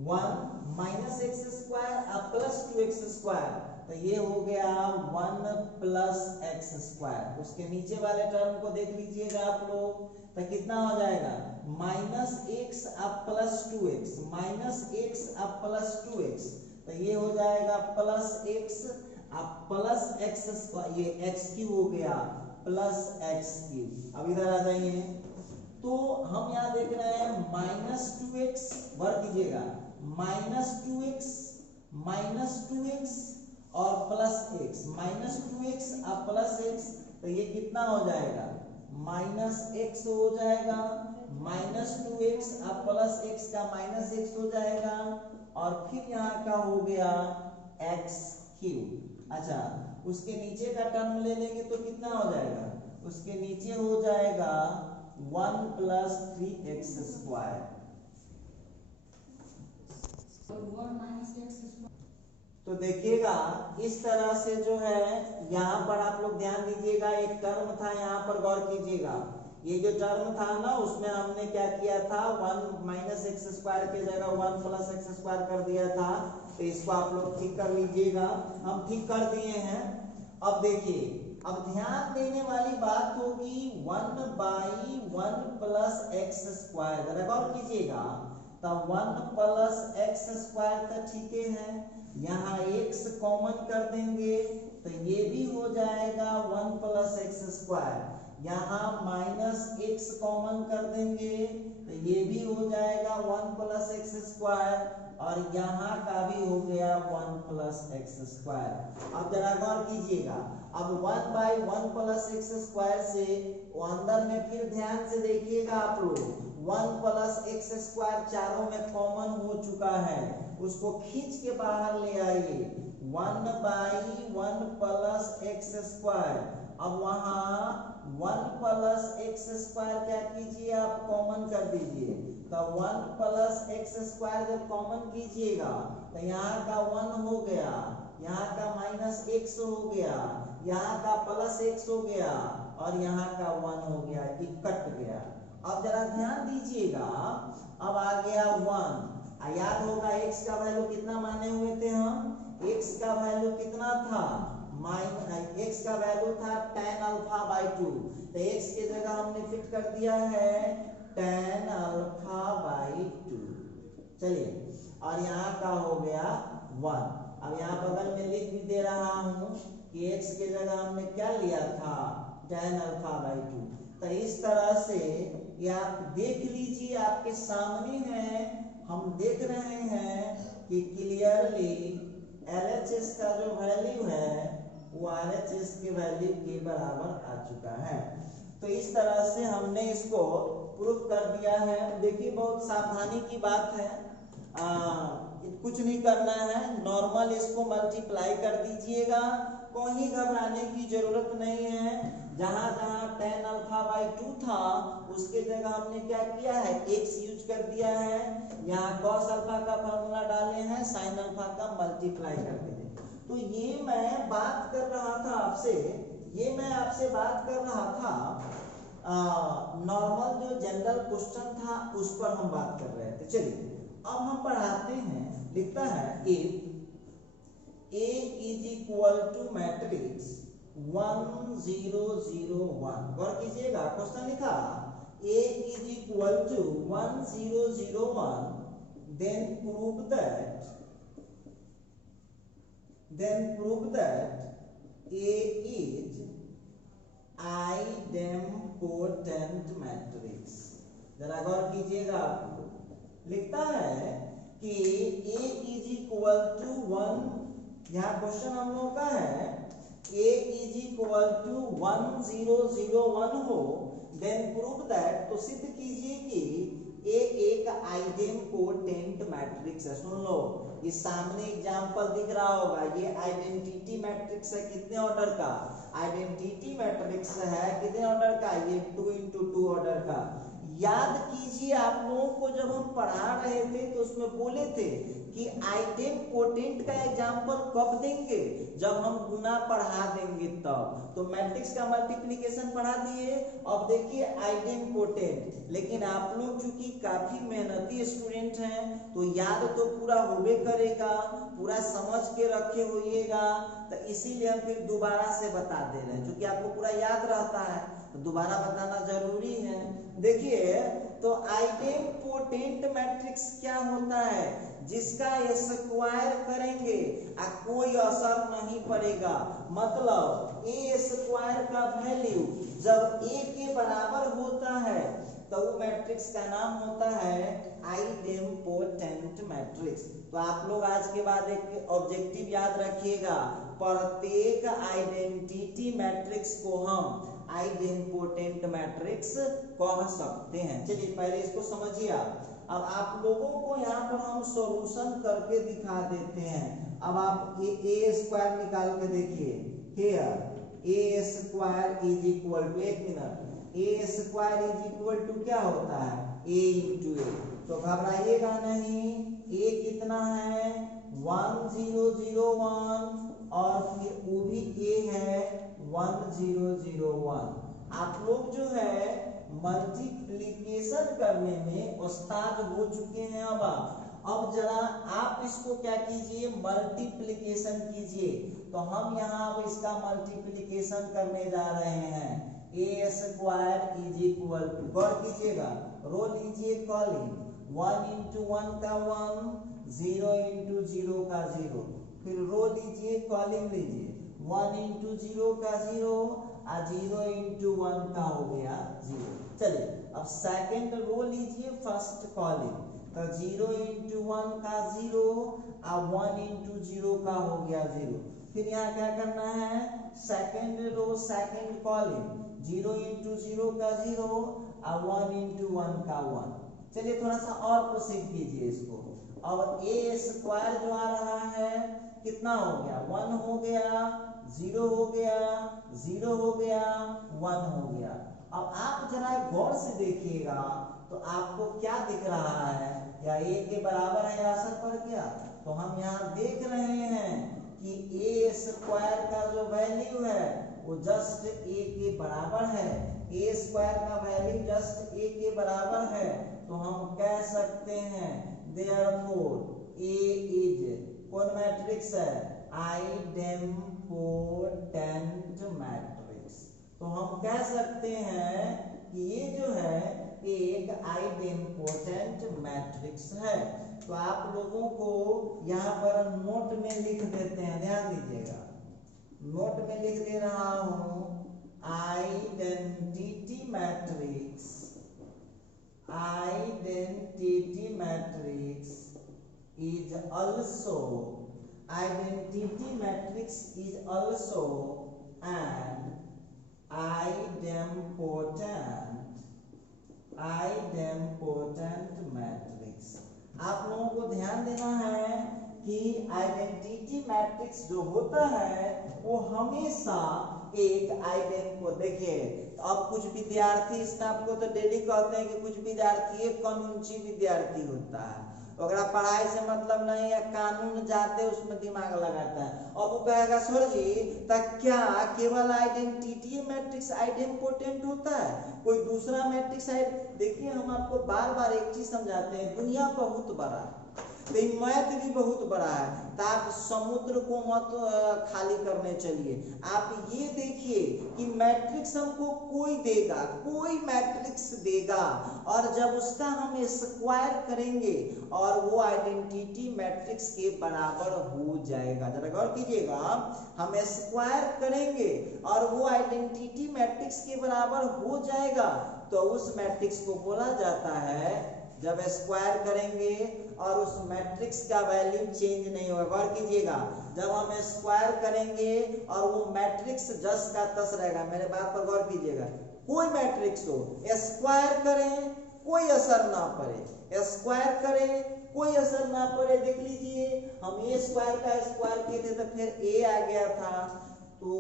1 माइनस एक्स स्क्वायर अब प्लस 2x स्क्वायर तो ये हो गया 1 प्लस एक्स स्क्वायर। उसके नीचे वाले टर्म को देख लीजिएगा आप लोग तो कितना हो जाएगा माइनस एक्स अब प्लस 2x, माइनस एक्स अब प्लस 2x तो ये हो जाएगा प्लस एक्स अब प्लस एक्स स्क्वायर, ये एक्स क्यूब हो गया प्लस एक्स क्यूब। अब इधर आ जाइए तो हम यहाँ देख रहे हैं माइनस 2x, वर्क कीजिएगा माइनस 2x और प्लस x, माइनस 2x अब प्लस x तो ये कितना हो जाएगा माइनस x हो जाएगा, माइनस 2x अब प्लस x का माइनस x हो जाएगा, और फिर यहाँ का हो गया x क्यूब। अच्छा उसके नीचे का टर्म ले लेंगे तो कितना हो जाएगा, उसके नीचे हो जाएगा 1 प्लस 3x स्क्वायर। तो देखिएगा इस तरह से जो है यहाँ पर आप लोग ध्यान दीजिएगा, एक टर्म था यहाँ पर गौर कीजिएगा, ये जो टर्म था ना उसमें हमने क्या किया था 1 माइनस एक्स स्क्वायर की जगह 1 प्लस एक्स स्क्वायर कर दिया था। तो इसको आप लोग ठीक कर लीजिएगा, हम ठीक कर दिए हैं। अब देखिए अब ध्यान देने वाली बात होगी 1 बाई 1 प्लस एक्स स्क्वायर, जरा गौर कीजिएगा तो 1 प्लस एक्स स्क्वायर तो ठीक है, यहाँ x कॉमन कर देंगे तो ये भी हो जाएगा 1 प्लस एक्स स्क्वायर, यहाँ माइनस x कॉमन कर देंगे तो ये भी हो जाएगा 1 प्लस एक्स स्क्वायर और यहाँ का भी हो गया 1 प्लस एक्स स्क्वायर। अब जरा गौर कीजिएगा, अब 1/1 प्लस एक्स स्क्वायर से अंदर में फिर ध्यान से देखिएगा आप लोग, 1 प्लस एक्स स्क्वायर चारों में कॉमन हो चुका है, उसको खींच के बाहर ले आइए। 1/1 प्लस एक्स स्क्वायर, अब वहां 1 प्लस एक्स स्क्वायर क्या कीजिए आप कॉमन कर दीजिए। तो 1 प्लस एक्स स्क्वायर जब कॉमन कीजिएगा तो यहाँ का 1 हो गया, यहाँ का माइनस एक्स हो गया, यहाँ का प्लस एक्स हो गया और यहाँ का 1 हो गया, ये कट गया। अब जरा ध्यान दीजिएगा, अब आ गया 1, याद होगा x का वैल्यू कितना माने हुए थे हम, x का वैल्यू कितना था, x का वैल्यू था tan अल्फा बाई 2, तो x के जगह हमने फिट कर दिया है tan अल्फा बाई 2। चलिए, और यहाँ का हो गया 1। अब यहाँ बगल में लिख भी दे रहा हूँ कि x के जगह हमने क्या लिया था tan अल्फा बाई 2। तो इस तरह से ये आप देख लीजिए, आपके सामने है, हम देख रहे हैं कि क्लियरली LHS का जो वैल्यू है वो RHS के वैल्यू के बराबर आ चुका है। तो इस तरह से हमने इसको प्रूफ कर दिया है। देखिए, बहुत सावधानी की बात है, कुछ नहीं करना है, नॉर्मल इसको मल्टीप्लाई कर दीजिएगा, कोई घबराने की जरूरत नहीं है। जहां जहां tan अल्फा बाई 2 था उसके जगह हमने क्या किया है, x यूज कर दिया है, यहाँ cos अल्फा का फॉर्मूला डाले हैं, sin अल्फा का मल्टीप्लाई कर दिए। तो ये मैं बात कर रहा था आपसे, ये मैं आपसे बात कर रहा था नॉर्मल जो जनरल क्वेश्चन था उस पर हम बात कर रहे थे। चलिए अब हम पढ़ाते हैं, लिखता है if A is equal to matrix 1 0 0 1। गौर कीजिएगा, क्वेश्चन लिखा A is equal to 1 0 0 1, then prove that A is idempotent matrix. जरा गौर कीजिएगा, लिखता है कि A is equal to 1, यहाँ क्वेश्चन हम लोग का है A is equal to 1 0 0 1 हो, देन प्रूव दैट, तो सिद्ध कीजिए कि A एक आइडेम्पोटेंट मैट्रिक्स है। सुन लो, ये सामने एग्जांपल दिख रहा होगा, ये आइडेंटिटी मैट्रिक्स है, कितने ऑर्डर का आइडेंटिटी मैट्रिक्स है, कितने ऑर्डर का, ये 2 into 2 ऑर्डर का। याद कीजिए, आप लोगों को जब हम पढ़ा रहे थे तो उसमें बोले थे कि आइडेम्पोटेंट का एग्जांपल कब देंगे, जब हम गुना पढ़ा देंगे तब। तो मैट्रिक्स का मल्टीप्लिकेशन पढ़ा दिए, अब देखिए आइडेम्पोटेंट। लेकिन आप लोग चूंकि काफी मेहनती स्टूडेंट हैं तो याद तो पूरा होबे करेगा, पूरा समझ के रखे होइएगा, तो इसीलिए हम फिर दोबारा से बता दे रहे हैं, क्योंकि आपको पूरा याद रहता है तो दोबारा बताना जरूरी है। देखिए, तो आइडेम्पोटेंट मैट्रिक्स क्या होता है, जिसका स्क्वायर करेंगे कोई असर नहीं पड़ेगा। मतलब ए स्क्वायर का वैल्यू जब ए के बराबर होता है तो वो मैट्रिक्स का नाम होता है आइडेम्पोटेंट मैट्रिक्स। तो आप लोग आज के बाद एक ऑब्जेक्टिव याद रखिएगा, प्रत्येक आइडेंटिटी मैट्रिक्स को हम आइडेम्पोटेंट मैट्रिक्स कह सकते हैं। चलिए पहले इसको समझिए आप। अब आप लोगों को यहाँ पर हम सॉल्यूशन करके दिखा देते हैं। अब आप ए स्क्वायर निकाल के देखिए, here A square is equal to, एक मिनट, A square is equal to क्या होता है, ए इंटू ए। तो घबराइएगा नहीं, ए कितना है 1 0 0 1 और फिर वो भी ए है 1 0 0 1। आप लोग जो है मल्टीप्लिकेशन करने में उस्ताद हो चुके हैं। अब जरा आप इसको क्या कीजिए, मल्टीप्लिकेशन कीजिए। तो हम यहाँ अब इसका मल्टीप्लिकेशन करने जा रहे हैं। ए स्क्वायर इज इक्वल टू, गौर कीजिएगा, रो लीजिए कॉलिंग, 1 into 1 का 1, 0 into 0 का 0, फिर रो लीजिए कॉलिंग लीजिए, 1 into 0 का 0, 0 इंटू 1 का हो गया 0। चलिए अब सेकंड रो लीजिए फर्स्ट कॉलम, तो 0 इंटू 1 का 0 और 1 इंटू 0 का हो गया 0। फिर यहाँ क्या करना है, second row second column 0 into 0 का 0 और 1 इंटू 1 का 1। चलिए थोड़ा सा और प्रोसीड कीजिए इसको। अब ए स्क्वायर जो आ रहा है कितना हो गया, 1 हो गया, 0 हो गया, 0 हो गया, 1 हो गया। अब आप जरा गौर से देखिएगा तो आपको क्या दिख रहा है, या ए के बराबर है या असर पड़ गया। तो हम यहाँ देख रहे हैं कि ए स्क्वायर का जो वैल्यू है वो जस्ट ए के बराबर है, ए स्क्वायर का वैल्यू जस्ट ए के बराबर है। तो हम कह सकते हैं देयरफॉर ए इज कौन मैट्रिक्स है, आइडेम्पोटेंट मैट्रिक्स। तो हम कह सकते हैं कि ये जो है एक आइडेम्पोटेंट मैट्रिक्स है। तो आप लोगों को यहाँ पर नोट में लिख देते हैं, ध्यान दीजिएगा, नोट में लिख दे रहा हूं identity matrix, identity matrix is also, identity matrix is also an idempotent matrix। आप लोगों को ध्यान देना है कि आइडेंटिटी मैट्रिक्स जो होता है वो हमेशा एक आइडेंट को, देखिए अब कुछ विद्यार्थी इसमें आपको तो डेली कहते हैं कि कुछ विद्यार्थी एक कानूनी विद्यार्थी होता है, अगर पढ़ाई से मतलब नहीं है, कानून जाते उसमें दिमाग लगाता है। अब वो कहेगा सर जी तक क्या केवल आइडेंटिटी मैट्रिक्स आइडेम्पोटेंट होता है, कोई दूसरा मैट्रिक्स है? देखिए हम आपको बार बार एक चीज समझाते हैं, दुनिया बहुत बड़ा है, मैथ भी बहुत बड़ा है, तो आप समुद्र को मत खाली करने चलिए। आप ये देखिए कि मैट्रिक्स हमको कोई देगा, कोई मैट्रिक्स देगा, और जब उसका हम स्क्वायर करेंगे और वो आइडेंटिटी मैट्रिक्स के बराबर हो जाएगा। जरा गौर कीजिएगा, हम स्क्वायर करेंगे और वो आइडेंटिटी मैट्रिक्स के बराबर हो जाएगा, तो उस मैट्रिक्स को बोला जाता है, जब स्क्वायर करेंगे और उस मैट्रिक्स का वैल्यू चेंज नहीं होगा। गौर कीजिएगा, जब हम स्क्वायर करेंगे और वो मैट्रिक्स जस का तस रहेगा, मेरे बात पर गौर कीजिएगा, कोई मैट्रिक्स हो स्क्वायर करें कोई असर ना पड़े, स्क्वायर करें कोई असर ना पड़े। देख लीजिए हम ए स्क्वायर का स्क्वायर किए थे तो फिर ए आ गया था, तो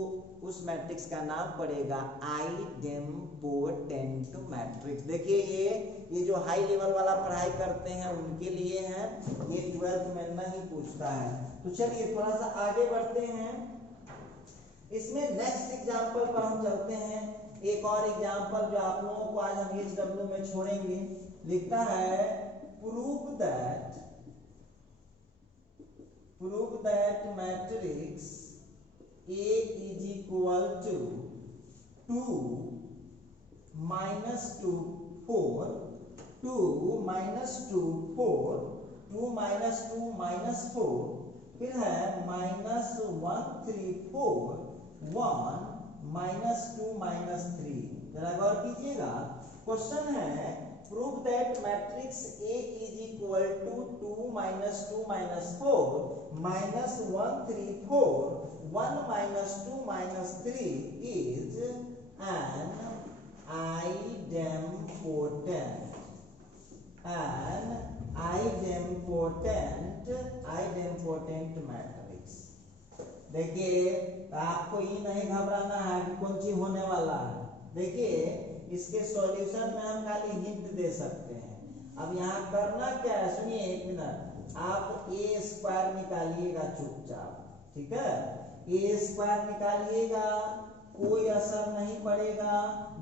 उस मैट्रिक्स का नाम पड़ेगा आइडेम्पोटेंट मैट्रिक्स। देखिए ये जो हाई लेवल वाला पढ़ाई करते हैं उनके लिए है, ये 12th में नहीं पूछता है। तो चलिए थोड़ा सा आगे बढ़ते हैं, इसमें नेक्स्ट एग्जांपल पर हम चलते हैं। एक और एग्जांपल जो आप लोगों को आज हम HW में छोड़ेंगे, लिखता है prove that matrix A is equal to 2 minus 2 4, 2 minus 2 4, 2 minus 2 minus 4, फिर है minus 1 3 4, 1 minus 2 minus 3। जरा गौर कीजिएगा, क्वेश्चन है prove that matrix A is equal to 2 minus 2 minus 4 minus 1 3 4, 1 minus 2 minus 3 is an idempotent matrix. देखिए आपको ये नहीं घबराना है कि कौन चीज होने वाला है। देखिए इसके सॉल्यूशन में हम खाली हिंट दे सकते हैं। अब यहाँ करना क्या है, सुनिए एक मिनट, आप ए स्क्वायर निकालिएगा चुपचाप, ठीक है, ए स्क्वायर निकालिएगा, कोई असर नहीं पड़ेगा।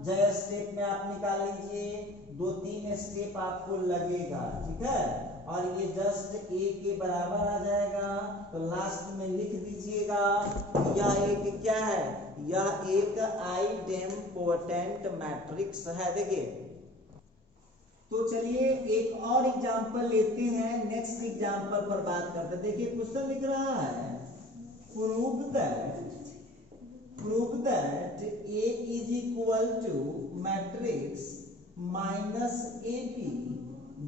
जय स्टेप में आप निकाल लीजिए, 2-3 स्टेप आपको लगेगा, ठीक है, और ये जस्ट ए के बराबर आ जाएगा। तो लास्ट में लिख दीजिएगा यह एक क्या है, यह एक आइडेम्पोटेंट मैट्रिक्स है। देखिए तो चलिए एक और एग्जांपल लेते हैं, नेक्स्ट एग्जांपल पर बात करते हैं। देखिए क्वेश्चन लिख रहा है prove that prove that A is equal to matrix minus AB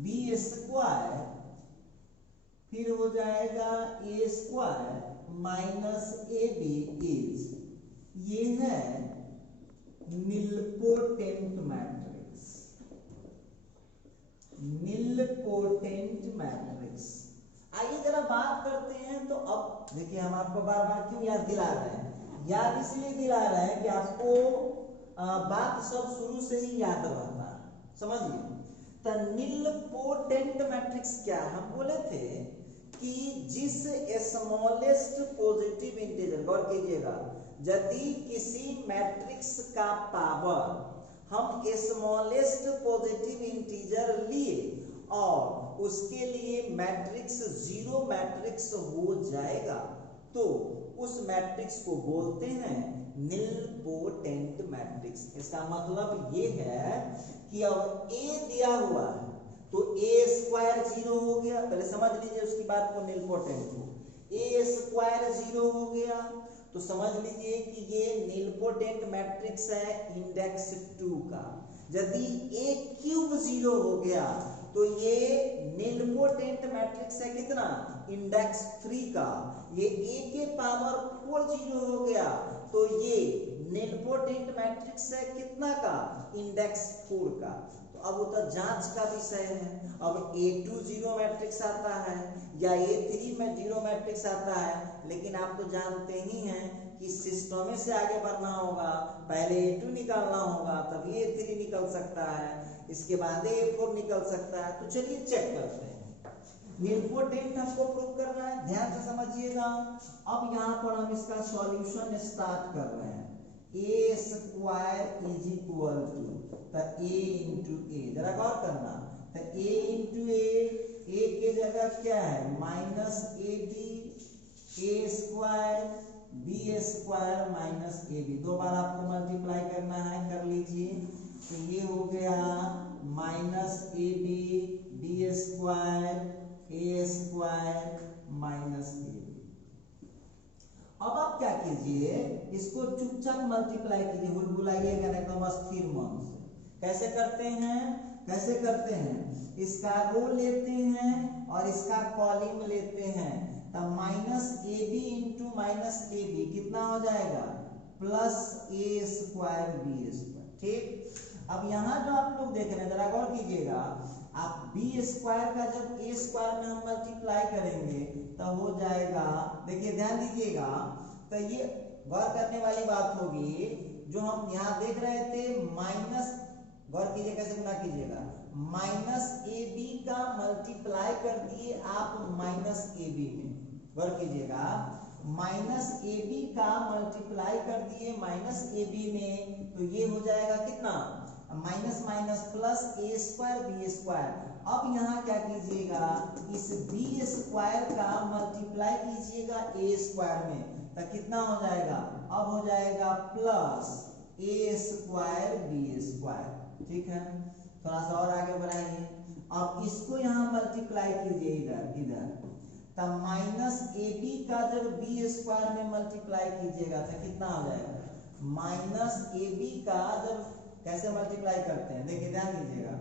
B square, फिर हो जाएगा A square minus AB is, ये है निलपोटेंट मैट्रिक्स, निलपोटेंट मैट्रिक्स। आइए जरा बात करते हैं। तो अब देखिए हम आपको बार बार क्यों याद दिला रहे हैं, याद इसलिए दिला रहे हैं कि आपको बात सब शुरू से ही याद रहता है, समझिए। तो निलपोटेंट मैट्रिक्स क्या है, हम बोले थे कि जिस स्मॉलेस्ट पॉजिटिव इंटीजर, गौर कीजिएगा, यदि किसी मैट्रिक्स का पावर हम स्मॉलेस्ट पॉजिटिव इंटीजर लिए और उसके लिए मैट्रिक्स जीरो मैट्रिक्स हो जाएगा तो उस मैट्रिक्स को बोलते हैं निलपोटेंट मैट्रिक्स। इसका मतलब ये है कि अब A दिया हुआ है तो A स्क्वायर जीरो हो गया, पहले समझ लीजिए उसकी बात को, निलपोटेंट को। A स्क्वायर जीरो हो गया तो समझ लीजिए कि ये निलपोटेंट मैट्रिक्स है इंडेक्स 2 का। यदि A क्यूब जीरो हो गया तो ये निलपोटेंट मैट्रिक्स है कितना, इंडेक्स 3 का। ये A के पावर 4 जीरो हो गया तो ये निलपोटेंट मैट्रिक्स है कितना का, इंडेक्स 4 का। तो अब वो तो जांच का विषय है, अब A2 जीरो मैट्रिक्स आता है या A3 में जीरो मैट्रिक्स आता है, लेकिन आप तो जानते ही हैं कि सिस्टम से आगे बढ़ना होगा, पहले A2 निकालना होगा तभी A3 निकल सकता है, इसके बाद A4 निकल सकता है। तो चलिए चेक करते हैं। निलपोटेंट हमको प्रूव करना है, ध्यान से समझिएगा। अब यहाँ पर हम इसका सॉल्यूशन स्टार्ट कर रहे हैं। A square is equal to A into A, जरा गौर करना, तो A इंटू ए के जगह क्या है minus AB, A square B square minus AB, दो बार आपको मल्टीप्लाई करना है, कर लीजिए। तो ये हो गया minus AB B square A square minus AB। अब आप क्या कीजिए, इसको चुपचाप मल्टीप्लाई कीजिए, बुलाइएगा एकदम अस्थिर मन से। कैसे करते हैं, कैसे करते हैं, इसका रो लेते हैं और इसका कॉलम लेते हैं, तब minus AB into minus AB कितना हो जाएगा, plus A square B square. ठीक, अब यहाँ जो आप लोग देख रहे हैं जरा गौर कीजिएगा, आप B स्क्वायर का जब A स्क्वायर में हम मल्टीप्लाई करेंगे तो हो जाएगा, देखिए ध्यान दीजिएगा, तो ये गौर करने वाली बात होगी। जो हम यहाँ देख रहे थे माइनस, गौर कीजिए कैसे गुना कीजिएगा, माइनस AB का मल्टीप्लाई कर दिए आप माइनस AB में, गौर कीजिएगा, माइनस AB का मल्टीप्लाई कर दिए माइनस AB में, तो ये हो जाएगा कितना, minus minus plus A square B square. अब यहाँ क्या कीजिएगा, इस B स्क्वायर का मल्टीप्लाई कीजिएगा A स्क्वायर में, तो कितना हो जाएगा, अब हो जाएगा plus A square B square. ठीक है, थोड़ा सा और आगे बढ़ाइए, अब इसको यहाँ मल्टीप्लाई कीजिए इधर इधर, तब माइनस AB का जब B स्क्वायर में मल्टीप्लाई कीजिएगा तो कितना हो जाएगा, माइनस AB का जब कैसे मल्टीप्लाई करते हैं, देखिए ध्यान दीजिएगा,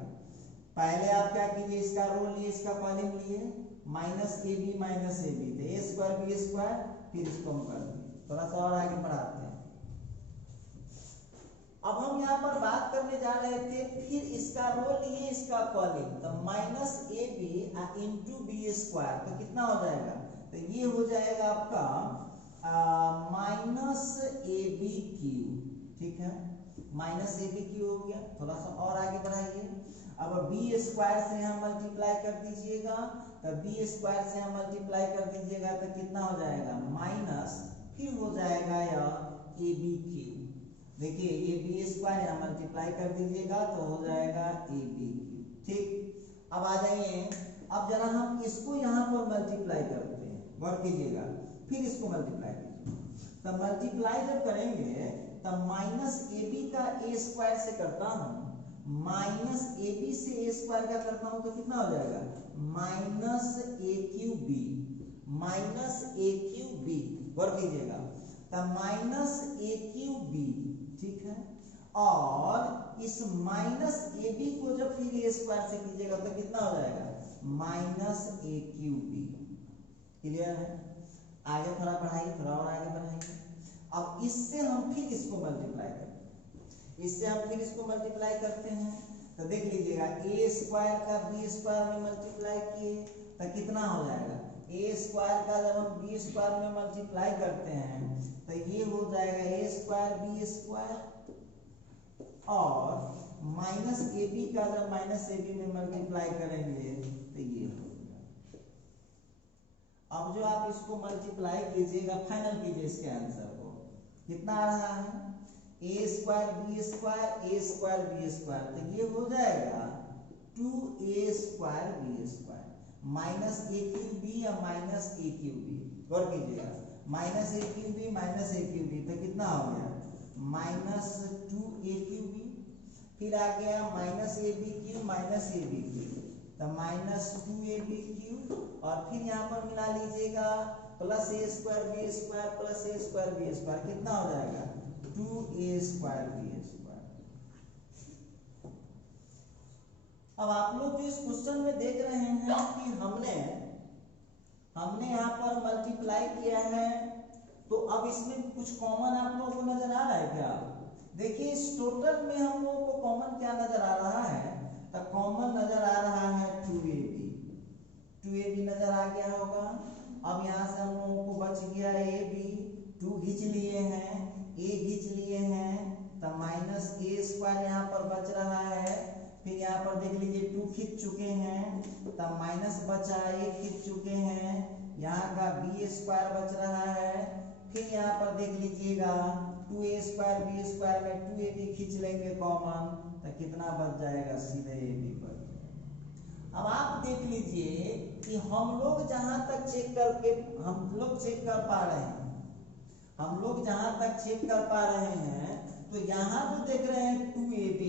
पहले आप क्या कीजिए, इसका रो लिए इसका कॉलम लिए, माइनस AB माइनस AB, तो A स्क्वायर B स्क्वायर, फिर इसको हम कर दिए। थोड़ा सा और आगे बढ़ाते हैं। अब हम यहाँ पर बात करने जा रहे थे, फिर इसका रो लिए इसका कॉलम, तो minus AB into B square, तो कितना हो जाएगा, तो ये हो जाएगा आपका माइनस AB क्यूब। ठीक है, माइनस AB क्यूब हो गया। थोड़ा सा और आगे बढ़ाइए, अब B स्क्वायर से यहाँ मल्टीप्लाई कर दीजिएगा, तो B स्क्वायर से यहाँ मल्टीप्लाई कर दीजिएगा तो कितना हो जाएगा, माइनस, फिर हो जाएगा यह AB क्यूब। देखिए ये B स्क्वायर यहाँ मल्टीप्लाई कर दीजिएगा तो हो जाएगा AB क्यूब। ठीक, अब आ जाइए, अब जरा हम इसको यहाँ पर मल्टीप्लाई करते हैं, गौर कीजिएगा, फिर इसको मल्टीप्लाई कीजिए। तब मल्टीप्लाई जब करेंगे तब माइनस AB का A स्क्वायर से करता हूँ, माइनस AB से A स्क्वायर का करता हूँ तो कितना हो जाएगा, minus A cube B, minus A cube B, गौर कीजिएगा। तो माइनस ए क्यूब बी, ठीक है। और इस माइनस ए बी को जब फिर ए स्क्वायर से कीजिएगा तो कितना हो जाएगा, minus A cube B. Clear है? आगे थोड़ा बढ़ाइए, थोड़ा और आगे बढ़ाइए। अब इससे हम फिर इसको मल्टीप्लाई करते हैं, इससे हम फिर इसको मल्टीप्लाई करते हैं तो देख लीजिएगा ए स्क्वायर का बी स्क्वायर में मल्टीप्लाई किए तो कितना हो जाएगा, ए स्क्वायर का जब हम बी स्क्वायर में मल्टीप्लाई करते हैं तो ये हो जाएगा ए स्क्वायर बी स्क्वायर, और माइनस ए बी का जब माइनस ए बी में मल्टीप्लाई करेंगे तो ये हो जाएगा। अब जो आप इसको मल्टीप्लाई कीजिएगा, फाइनल कीजिए इसके आंसर को, कितना आ रहा है, A square B square, A square B square, तो ये हो जाएगा 2a square B square minus A cube B या माइनस ए क्यूब बी। गौर कीजिएगा, minus A cube B minus A cube B तो कितना हो गया, माइनस 2a क्यूब बी। फिर आ गया minus a b cube minus a b cube, तो माइनस 2ab क्यूब, और फिर यहाँ पर मिला लीजिएगा plus a square B square plus a square B square, कितना हो जाएगा 2a स्क्वायर बी स्क्वायर। अब आप लोग जो इस क्वेश्चन में देख रहे हैं कि हमने यहाँ पर मल्टीप्लाई किया है, तो अब इसमें कुछ कॉमन आप लोगों को नजर आ रहा है क्या? देखिए इस टोटल में हम लोगों को कॉमन क्या नजर आ रहा है, तो कॉमन नजर आ रहा है 2ab नजर आ गया होगा। अब यहाँ से हम लोगों को बच गया ए बी, 2 खींच लिए हैं, ए खींच लिए हैं, तो माइनस ए स्क्वायर यहाँ पर बच रहा है। फिर यहाँ पर देख लीजिए 2 खींच चुके हैं, तो माइनस बचा, ए खींच चुके हैं, यहाँ का बी स्क्वायर बच रहा है। फिर यहाँ पर देख लीजिएगा 2a स्क्वायर बी स्क्वायर में 2ab खींच लेंगे कॉमन, तो कितना बच जाएगा, सीधे ए बी बच जाएगा। अब आप देख लीजिए कि हम लोग जहां तक चेक करके हम लोग चेक कर पा रहे हैं, हम लोग जहां तक चेक कर पा रहे हैं, तो यहाँ जो देख रहे हैं 2ab,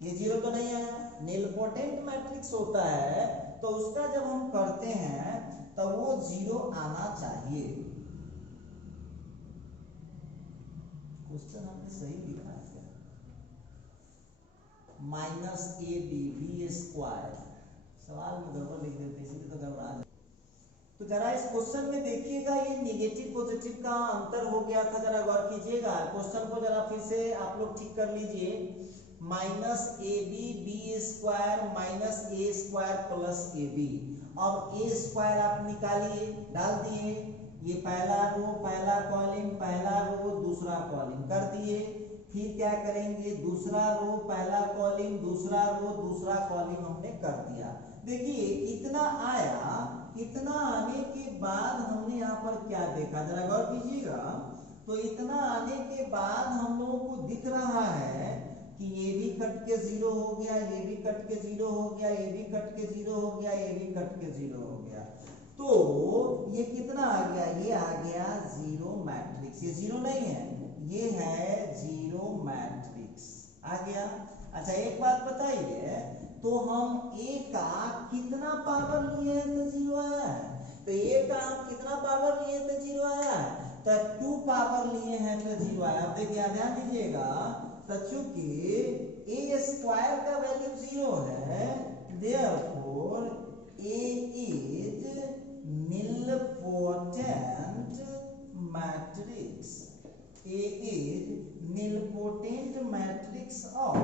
ये जीरो तो नहीं है। नीलपोटेंट मैट्रिक्स होता है तो उसका जब हम करते हैं तो वो जीरो आना चाहिए। क्वेश्चन हमने सही लिखा है क्या, minus a b b square, सवाल में गड़बड़ लिख देते इसलिए तो गड़बड़ा जाए। तो जरा इस क्वेश्चन में देखिएगा, ये निगेटिव पॉजिटिव का अंतर हो गया था, जरा गौर कीजिएगा। क्वेश्चन को जरा फिर से आप लोग ठीक कर लीजिए। Minus a b b square minus a square plus a b. अब ए स्क्वायर आप निकालिए, डाल दिए, ये पहला रो पहला कॉलम, पहला रो दूसरा कॉलम कर दिए। फिर क्या करेंगे, दूसरा रो पहला कॉलम, दूसरा रो दूसरा कॉलम हमने कर दिया। देखिए इतना आया, इतना आने के बाद हमने यहाँ पर क्या देखा, जरा गौर कीजिएगा। तो इतना आने के बाद हम लोगों को दिख रहा है कि ये भी कट के जीरो हो गया, ये भी कट के जीरो हो गया, ये भी कट के जीरो हो गया, ये भी कट के जीरो हो गया। तो ये कितना आ गया, ये आ गया जीरो मैट्रिक्स। ये जीरो नहीं है, ये है जीरो मैट्रिक्स आ गया। अच्छा एक बात बताइए, तो हम a का कितना पावर लिए हैं तो जीरो आया है? तो a का हम कितना पावर लिए तो जीरो आया है? तो 2 पावर लिए हैं तो जीरो आया। अब देखिए ध्यान दीजिएगा, तो चूंकि a स्क्वायर का वैल्यू जीरो है, therefore a is nilpotent matrix. A is nilpotent matrix of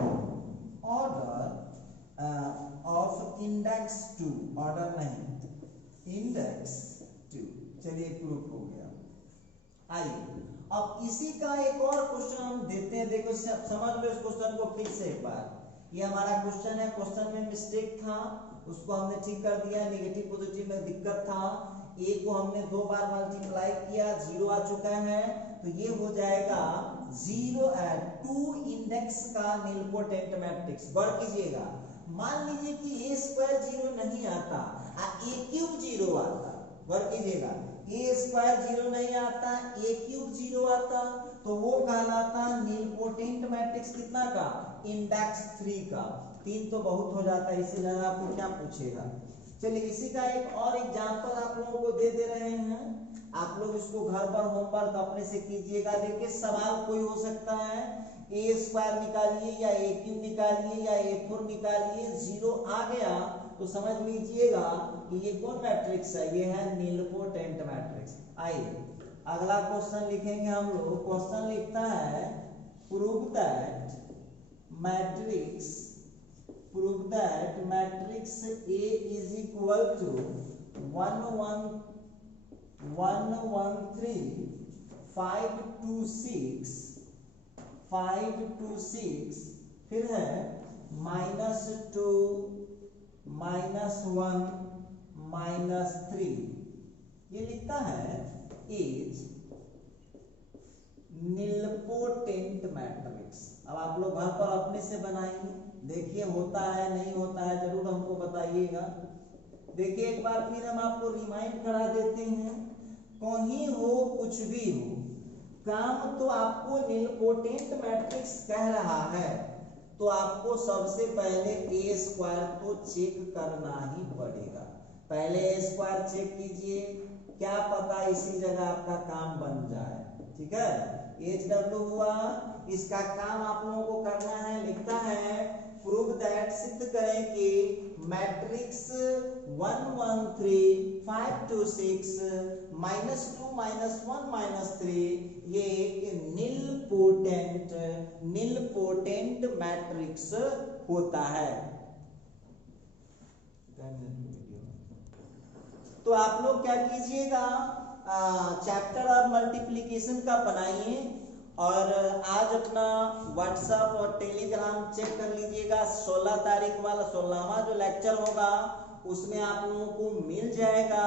order of index 2, order नहीं इंडेक्स 2। चलिए प्रूफ हो गया। आइए अब इसी का एक और क्वेश्चन हम देते हैं। देखो समझ लो इस क्वेश्चन को फिर से एक बार। ये हमारा क्वेश्चन है, क्वेश्चन में मिस्टेक था, उसको हमने ठीक कर दिया। नेगेटिव पॉजिटिव में दिक्कत था, ए को हमने 2 बार मल्टीप्लाई किया, जीरो आ चुका है, तो ये हो जाएगा 2 इंडेक्स का नीलपोटेंट मैट्रिक्स। गौर कीजिएगा, मान लीजिए कि ए स्क्वायर जीरो नहीं आता, ए क्यूब जीरो आता। गौर कीजिएगा, ए स्क्वायर जीरो नहीं आता, ए क्यूब जीरो आता, तो वो कहलाता नीलपोटेंट मैट्रिक्स कितना का, इंडेक्स 3 का। 3 तो बहुत हो जाता है, इससे ज्यादा आपको क्या पूछेगा। चलिए इसी का एक और एग्जांपल आप लोगों को दे रहे हैं। आप लोग इसको घर पर होमवर्क अपने से कीजिएगा। देखिए सवाल कोई हो सकता है ए स्क्वायर निकालिए या ए क्यूब निकालिए या ए फोर निकालिए, जीरो आ गया तो समझ लीजिएगा कि ये कौन मैट्रिक्स है, ये है नीलपोटेंट मैट्रिक्स। आइए अगला क्वेश्चन लिखेंगे हम लोग। क्वेश्चन लिखता है prove that matrix A is equal to 1 1 1 1 3 5 2 6 5 2 6 फिर है -2 -1 -3, ये लिखता है इज नीलपोटेंट मैट्रिक्स। अब आप लोग घर पर अपने से बनाएंगे, देखिए होता है नहीं होता है जरूर हमको बताइएगा। देखिए एक बार फिर हम आपको रिमाइंड करा देते हैं, कहीं हो कुछ भी हो, काम तो आपको नीलपोटेंट मैट्रिक्स कह रहा है तो आपको सबसे पहले ए स्क्वायर तो चेक करना ही पड़ेगा। पहले ए स्क्वायर चेक कीजिए, क्या पता इसी जगह आपका काम बन जाए। ठीक है, एच डब्ल्यू हुआ, इसका काम आप लोगों को करना है। लिखता है प्रूव दैट, सिद्ध करें कि मैट्रिक्स 1 1 3 5 2 6 -2 -1 -3 ये एक नीलपोटेंट मैट्रिक्स होता है। तो आप लोग क्या कीजिएगा, चैप्टर और मल्टीप्लिकेशन का बनाइए और आज अपना व्हाट्सएप और टेलीग्राम चेक कर लीजिएगा। 16 तारीख वाला 16वां जो लेक्चर होगा उसमें आप लोगों को मिल जाएगा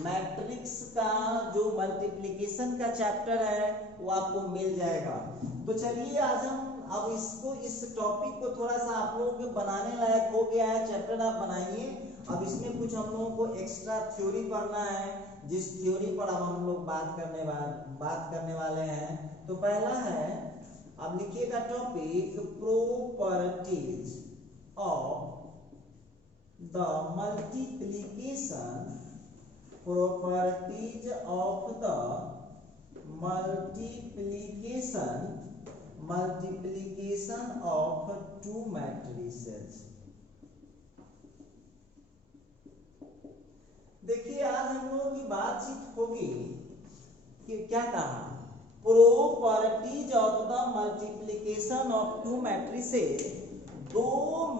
मैट्रिक्स का जो मल्टीप्लिकेशन का चैप्टर है वो आपको मिल जाएगा। तो चलिए आज हम अब इस टॉपिक को थोड़ा सा आप लोगों के बनाने लायक हो गया है, चैप्टर आप बनाइए। अब इसमें कुछ हम लोगों को एक्स्ट्रा थ्योरी पढ़ना है, जिस थ्योरी पर अब हम लोग बात करने वाले हैं। तो पहला है, अब लिखिएगा topic properties of the multiplication of to matrices. देखिए आज हम लोगों की बातचीत होगी कि क्या कहा, properties of the multiplication of to matrices, दो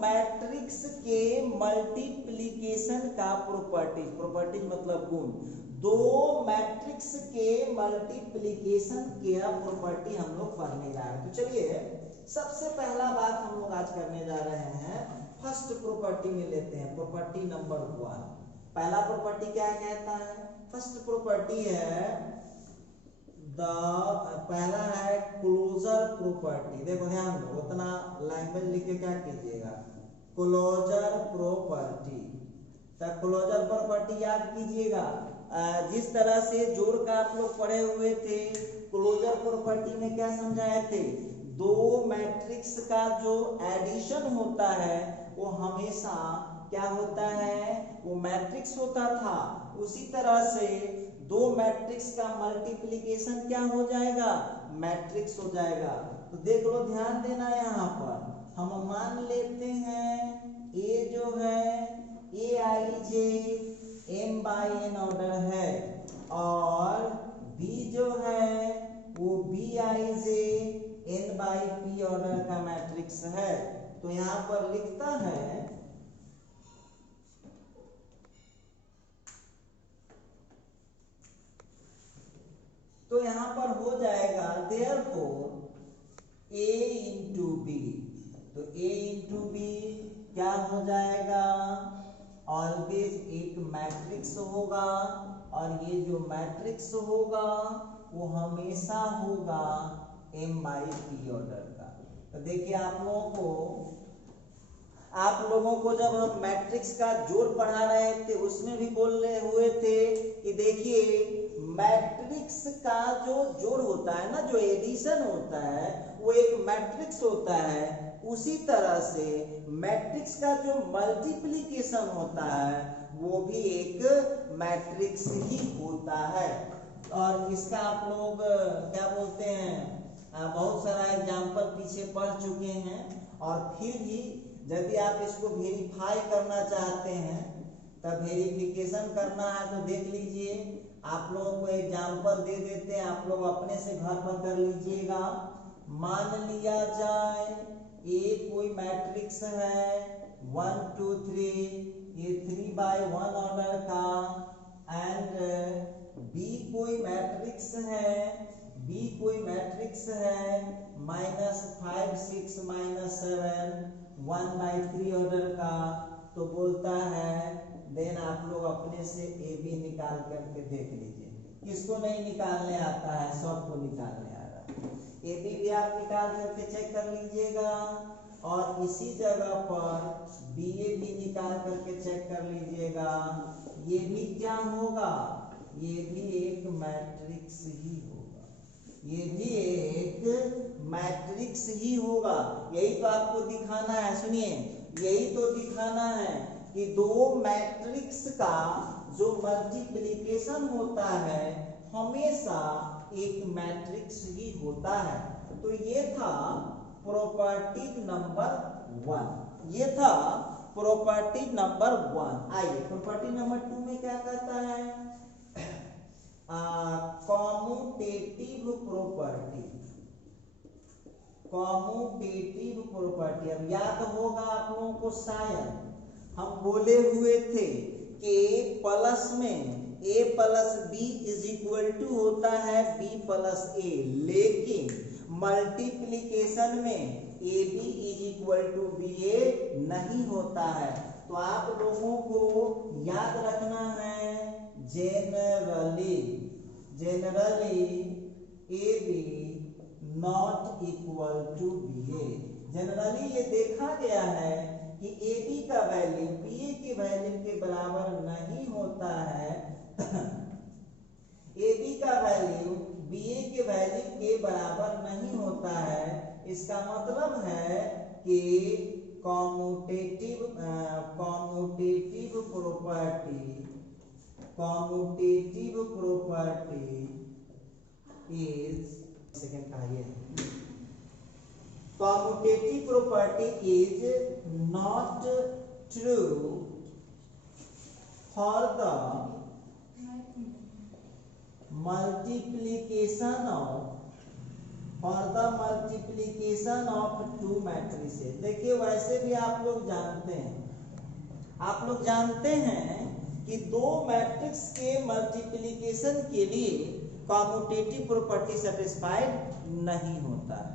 मैट्रिक्स के मल्टीप्लिकेशन का प्रॉपर्टीज मतलब गुण, दो मैट्रिक्स के मल्टीप्लिकेशन के प्रॉपर्टी हम लोग पढ़ने जा रहे हैं। तो चलिए सबसे पहला बात हम लोग आज करने जा रहे हैं, फर्स्ट प्रॉपर्टी में लेते हैं, प्रॉपर्टी नंबर 1। पहला प्रॉपर्टी क्या कहता है, फर्स्ट प्रॉपर्टी है पहला है क्लोजर प्रॉपर्टी। देखो ध्यान दो, उतना लैंग्वेज लिख के क्या कीजिएगा, क्लोजर प्रॉपर्टी। तो क्लोजर प्रॉपर्टी याद कीजिएगा, जिस तरह से जोड़ का आप लोग पढ़े हुए थे, क्लोजर प्रॉपर्टी में क्या समझाए थे, दो मैट्रिक्स का जो एडिशन होता है वो हमेशा क्या होता है, वो मैट्रिक्स होता था। उसी तरह से दो मैट्रिक्स का मल्टीप्लिकेशन क्या हो जाएगा, मैट्रिक्स हो जाएगा। तो देख लो, ध्यान देना, यहाँ पर हम मान लेते हैं ए जो है Aij m/n ऑर्डर है और बी जो है वो Bij n/p ऑर्डर का मैट्रिक्स है। तो यहाँ पर लिखता है तो यहाँ पर हो जाएगा therefore A into B। तो A into B क्या हो जाएगा, ऑलवेज एक मैट्रिक्स होगा और ये जो मैट्रिक्स होगा वो हमेशा होगा m/p ऑर्डर का। तो देखिए आप लोगों को जब हम मैट्रिक्स का जोड़ पढ़ा रहे थे उसमें भी बोल रहे हुए थे कि देखिए मैट्रिक्स का जो जोड़ होता है ना, जो एडिशन होता है वो एक मैट्रिक्स होता है। उसी तरह से मैट्रिक्स का जो मल्टीप्लिकेशन होता है वो भी एक मैट्रिक्स ही होता है। और इसका आप लोग क्या बोलते हैं, बहुत सारा एग्जाम्पल पीछे पढ़ चुके हैं। और फिर भी यदि आप इसको वेरीफाई करना चाहते हैं, तब वेरिफिकेशन करना है तो देख लीजिए, आप लोगों को एग्जाम्पल दे देते हैं, आप लोग अपने से घर पर कर लीजिएगा। मान लिया जाए ए कोई मैट्रिक्स है 1 2 3, ये 3/1 ऑर्डर का, एंड बी कोई मैट्रिक्स है, बी कोई मैट्रिक्स है -5 6 -7 1/3 ऑर्डर का। तो बोलता है देन आप लोग अपने से ए बी निकाल करके देख लीजिए। किसको नहीं निकालने आता है, सबको निकालने आ रहा है। ए बी भी आप निकाल करके चेक कर लीजिएगा, और इसी जगह पर बी ए भी निकाल करके चेक कर लीजिएगा। ये भी क्या होगा, ये भी एक मैट्रिक्स ही होगा, ये भी एक मैट्रिक्स ही होगा। यही तो आपको दिखाना है, सुनिए, यही तो दिखाना है कि दो मैट्रिक्स का जो मल्टीप्लिकेशन होता है हमेशा एक मैट्रिक्स ही होता है। तो ये था प्रॉपर्टी नंबर 1, ये था प्रॉपर्टी नंबर 1। आइए प्रॉपर्टी नंबर 2 में क्या कहता है, कॉम्यूटेटिव प्रॉपर्टी। कॉम्यूटेटिव प्रॉपर्टी, अब याद होगा आप लोगों को, शायद हम बोले हुए थे कि प्लस में a plus B is equal to होता है b प्लस a, लेकिन मल्टीप्लिकेशन में A B is equal to B A नहीं होता है। तो आप लोगों को याद रखना है, generally a b not equal to B a. Generally ये देखा गया है कि ए बी का वैल्यू बी ए के वैल्यू के बराबर नहीं होता है। ए बी का वैल्यू बी ए के वैल्यू के बराबर नहीं होता है। इसका मतलब है कि कॉम्यूटेटिव प्रॉपर्टी इज, सेकंड का ये commutative property is not true for the multiplication of two matrices। देखिए वैसे भी आप लोग जानते हैं कि दो मैट्रिक्स के मल्टीप्लिकेशन के लिए कॉम्यूटेटिव प्रॉपर्टी सेटिस्फाइड नहीं होता है।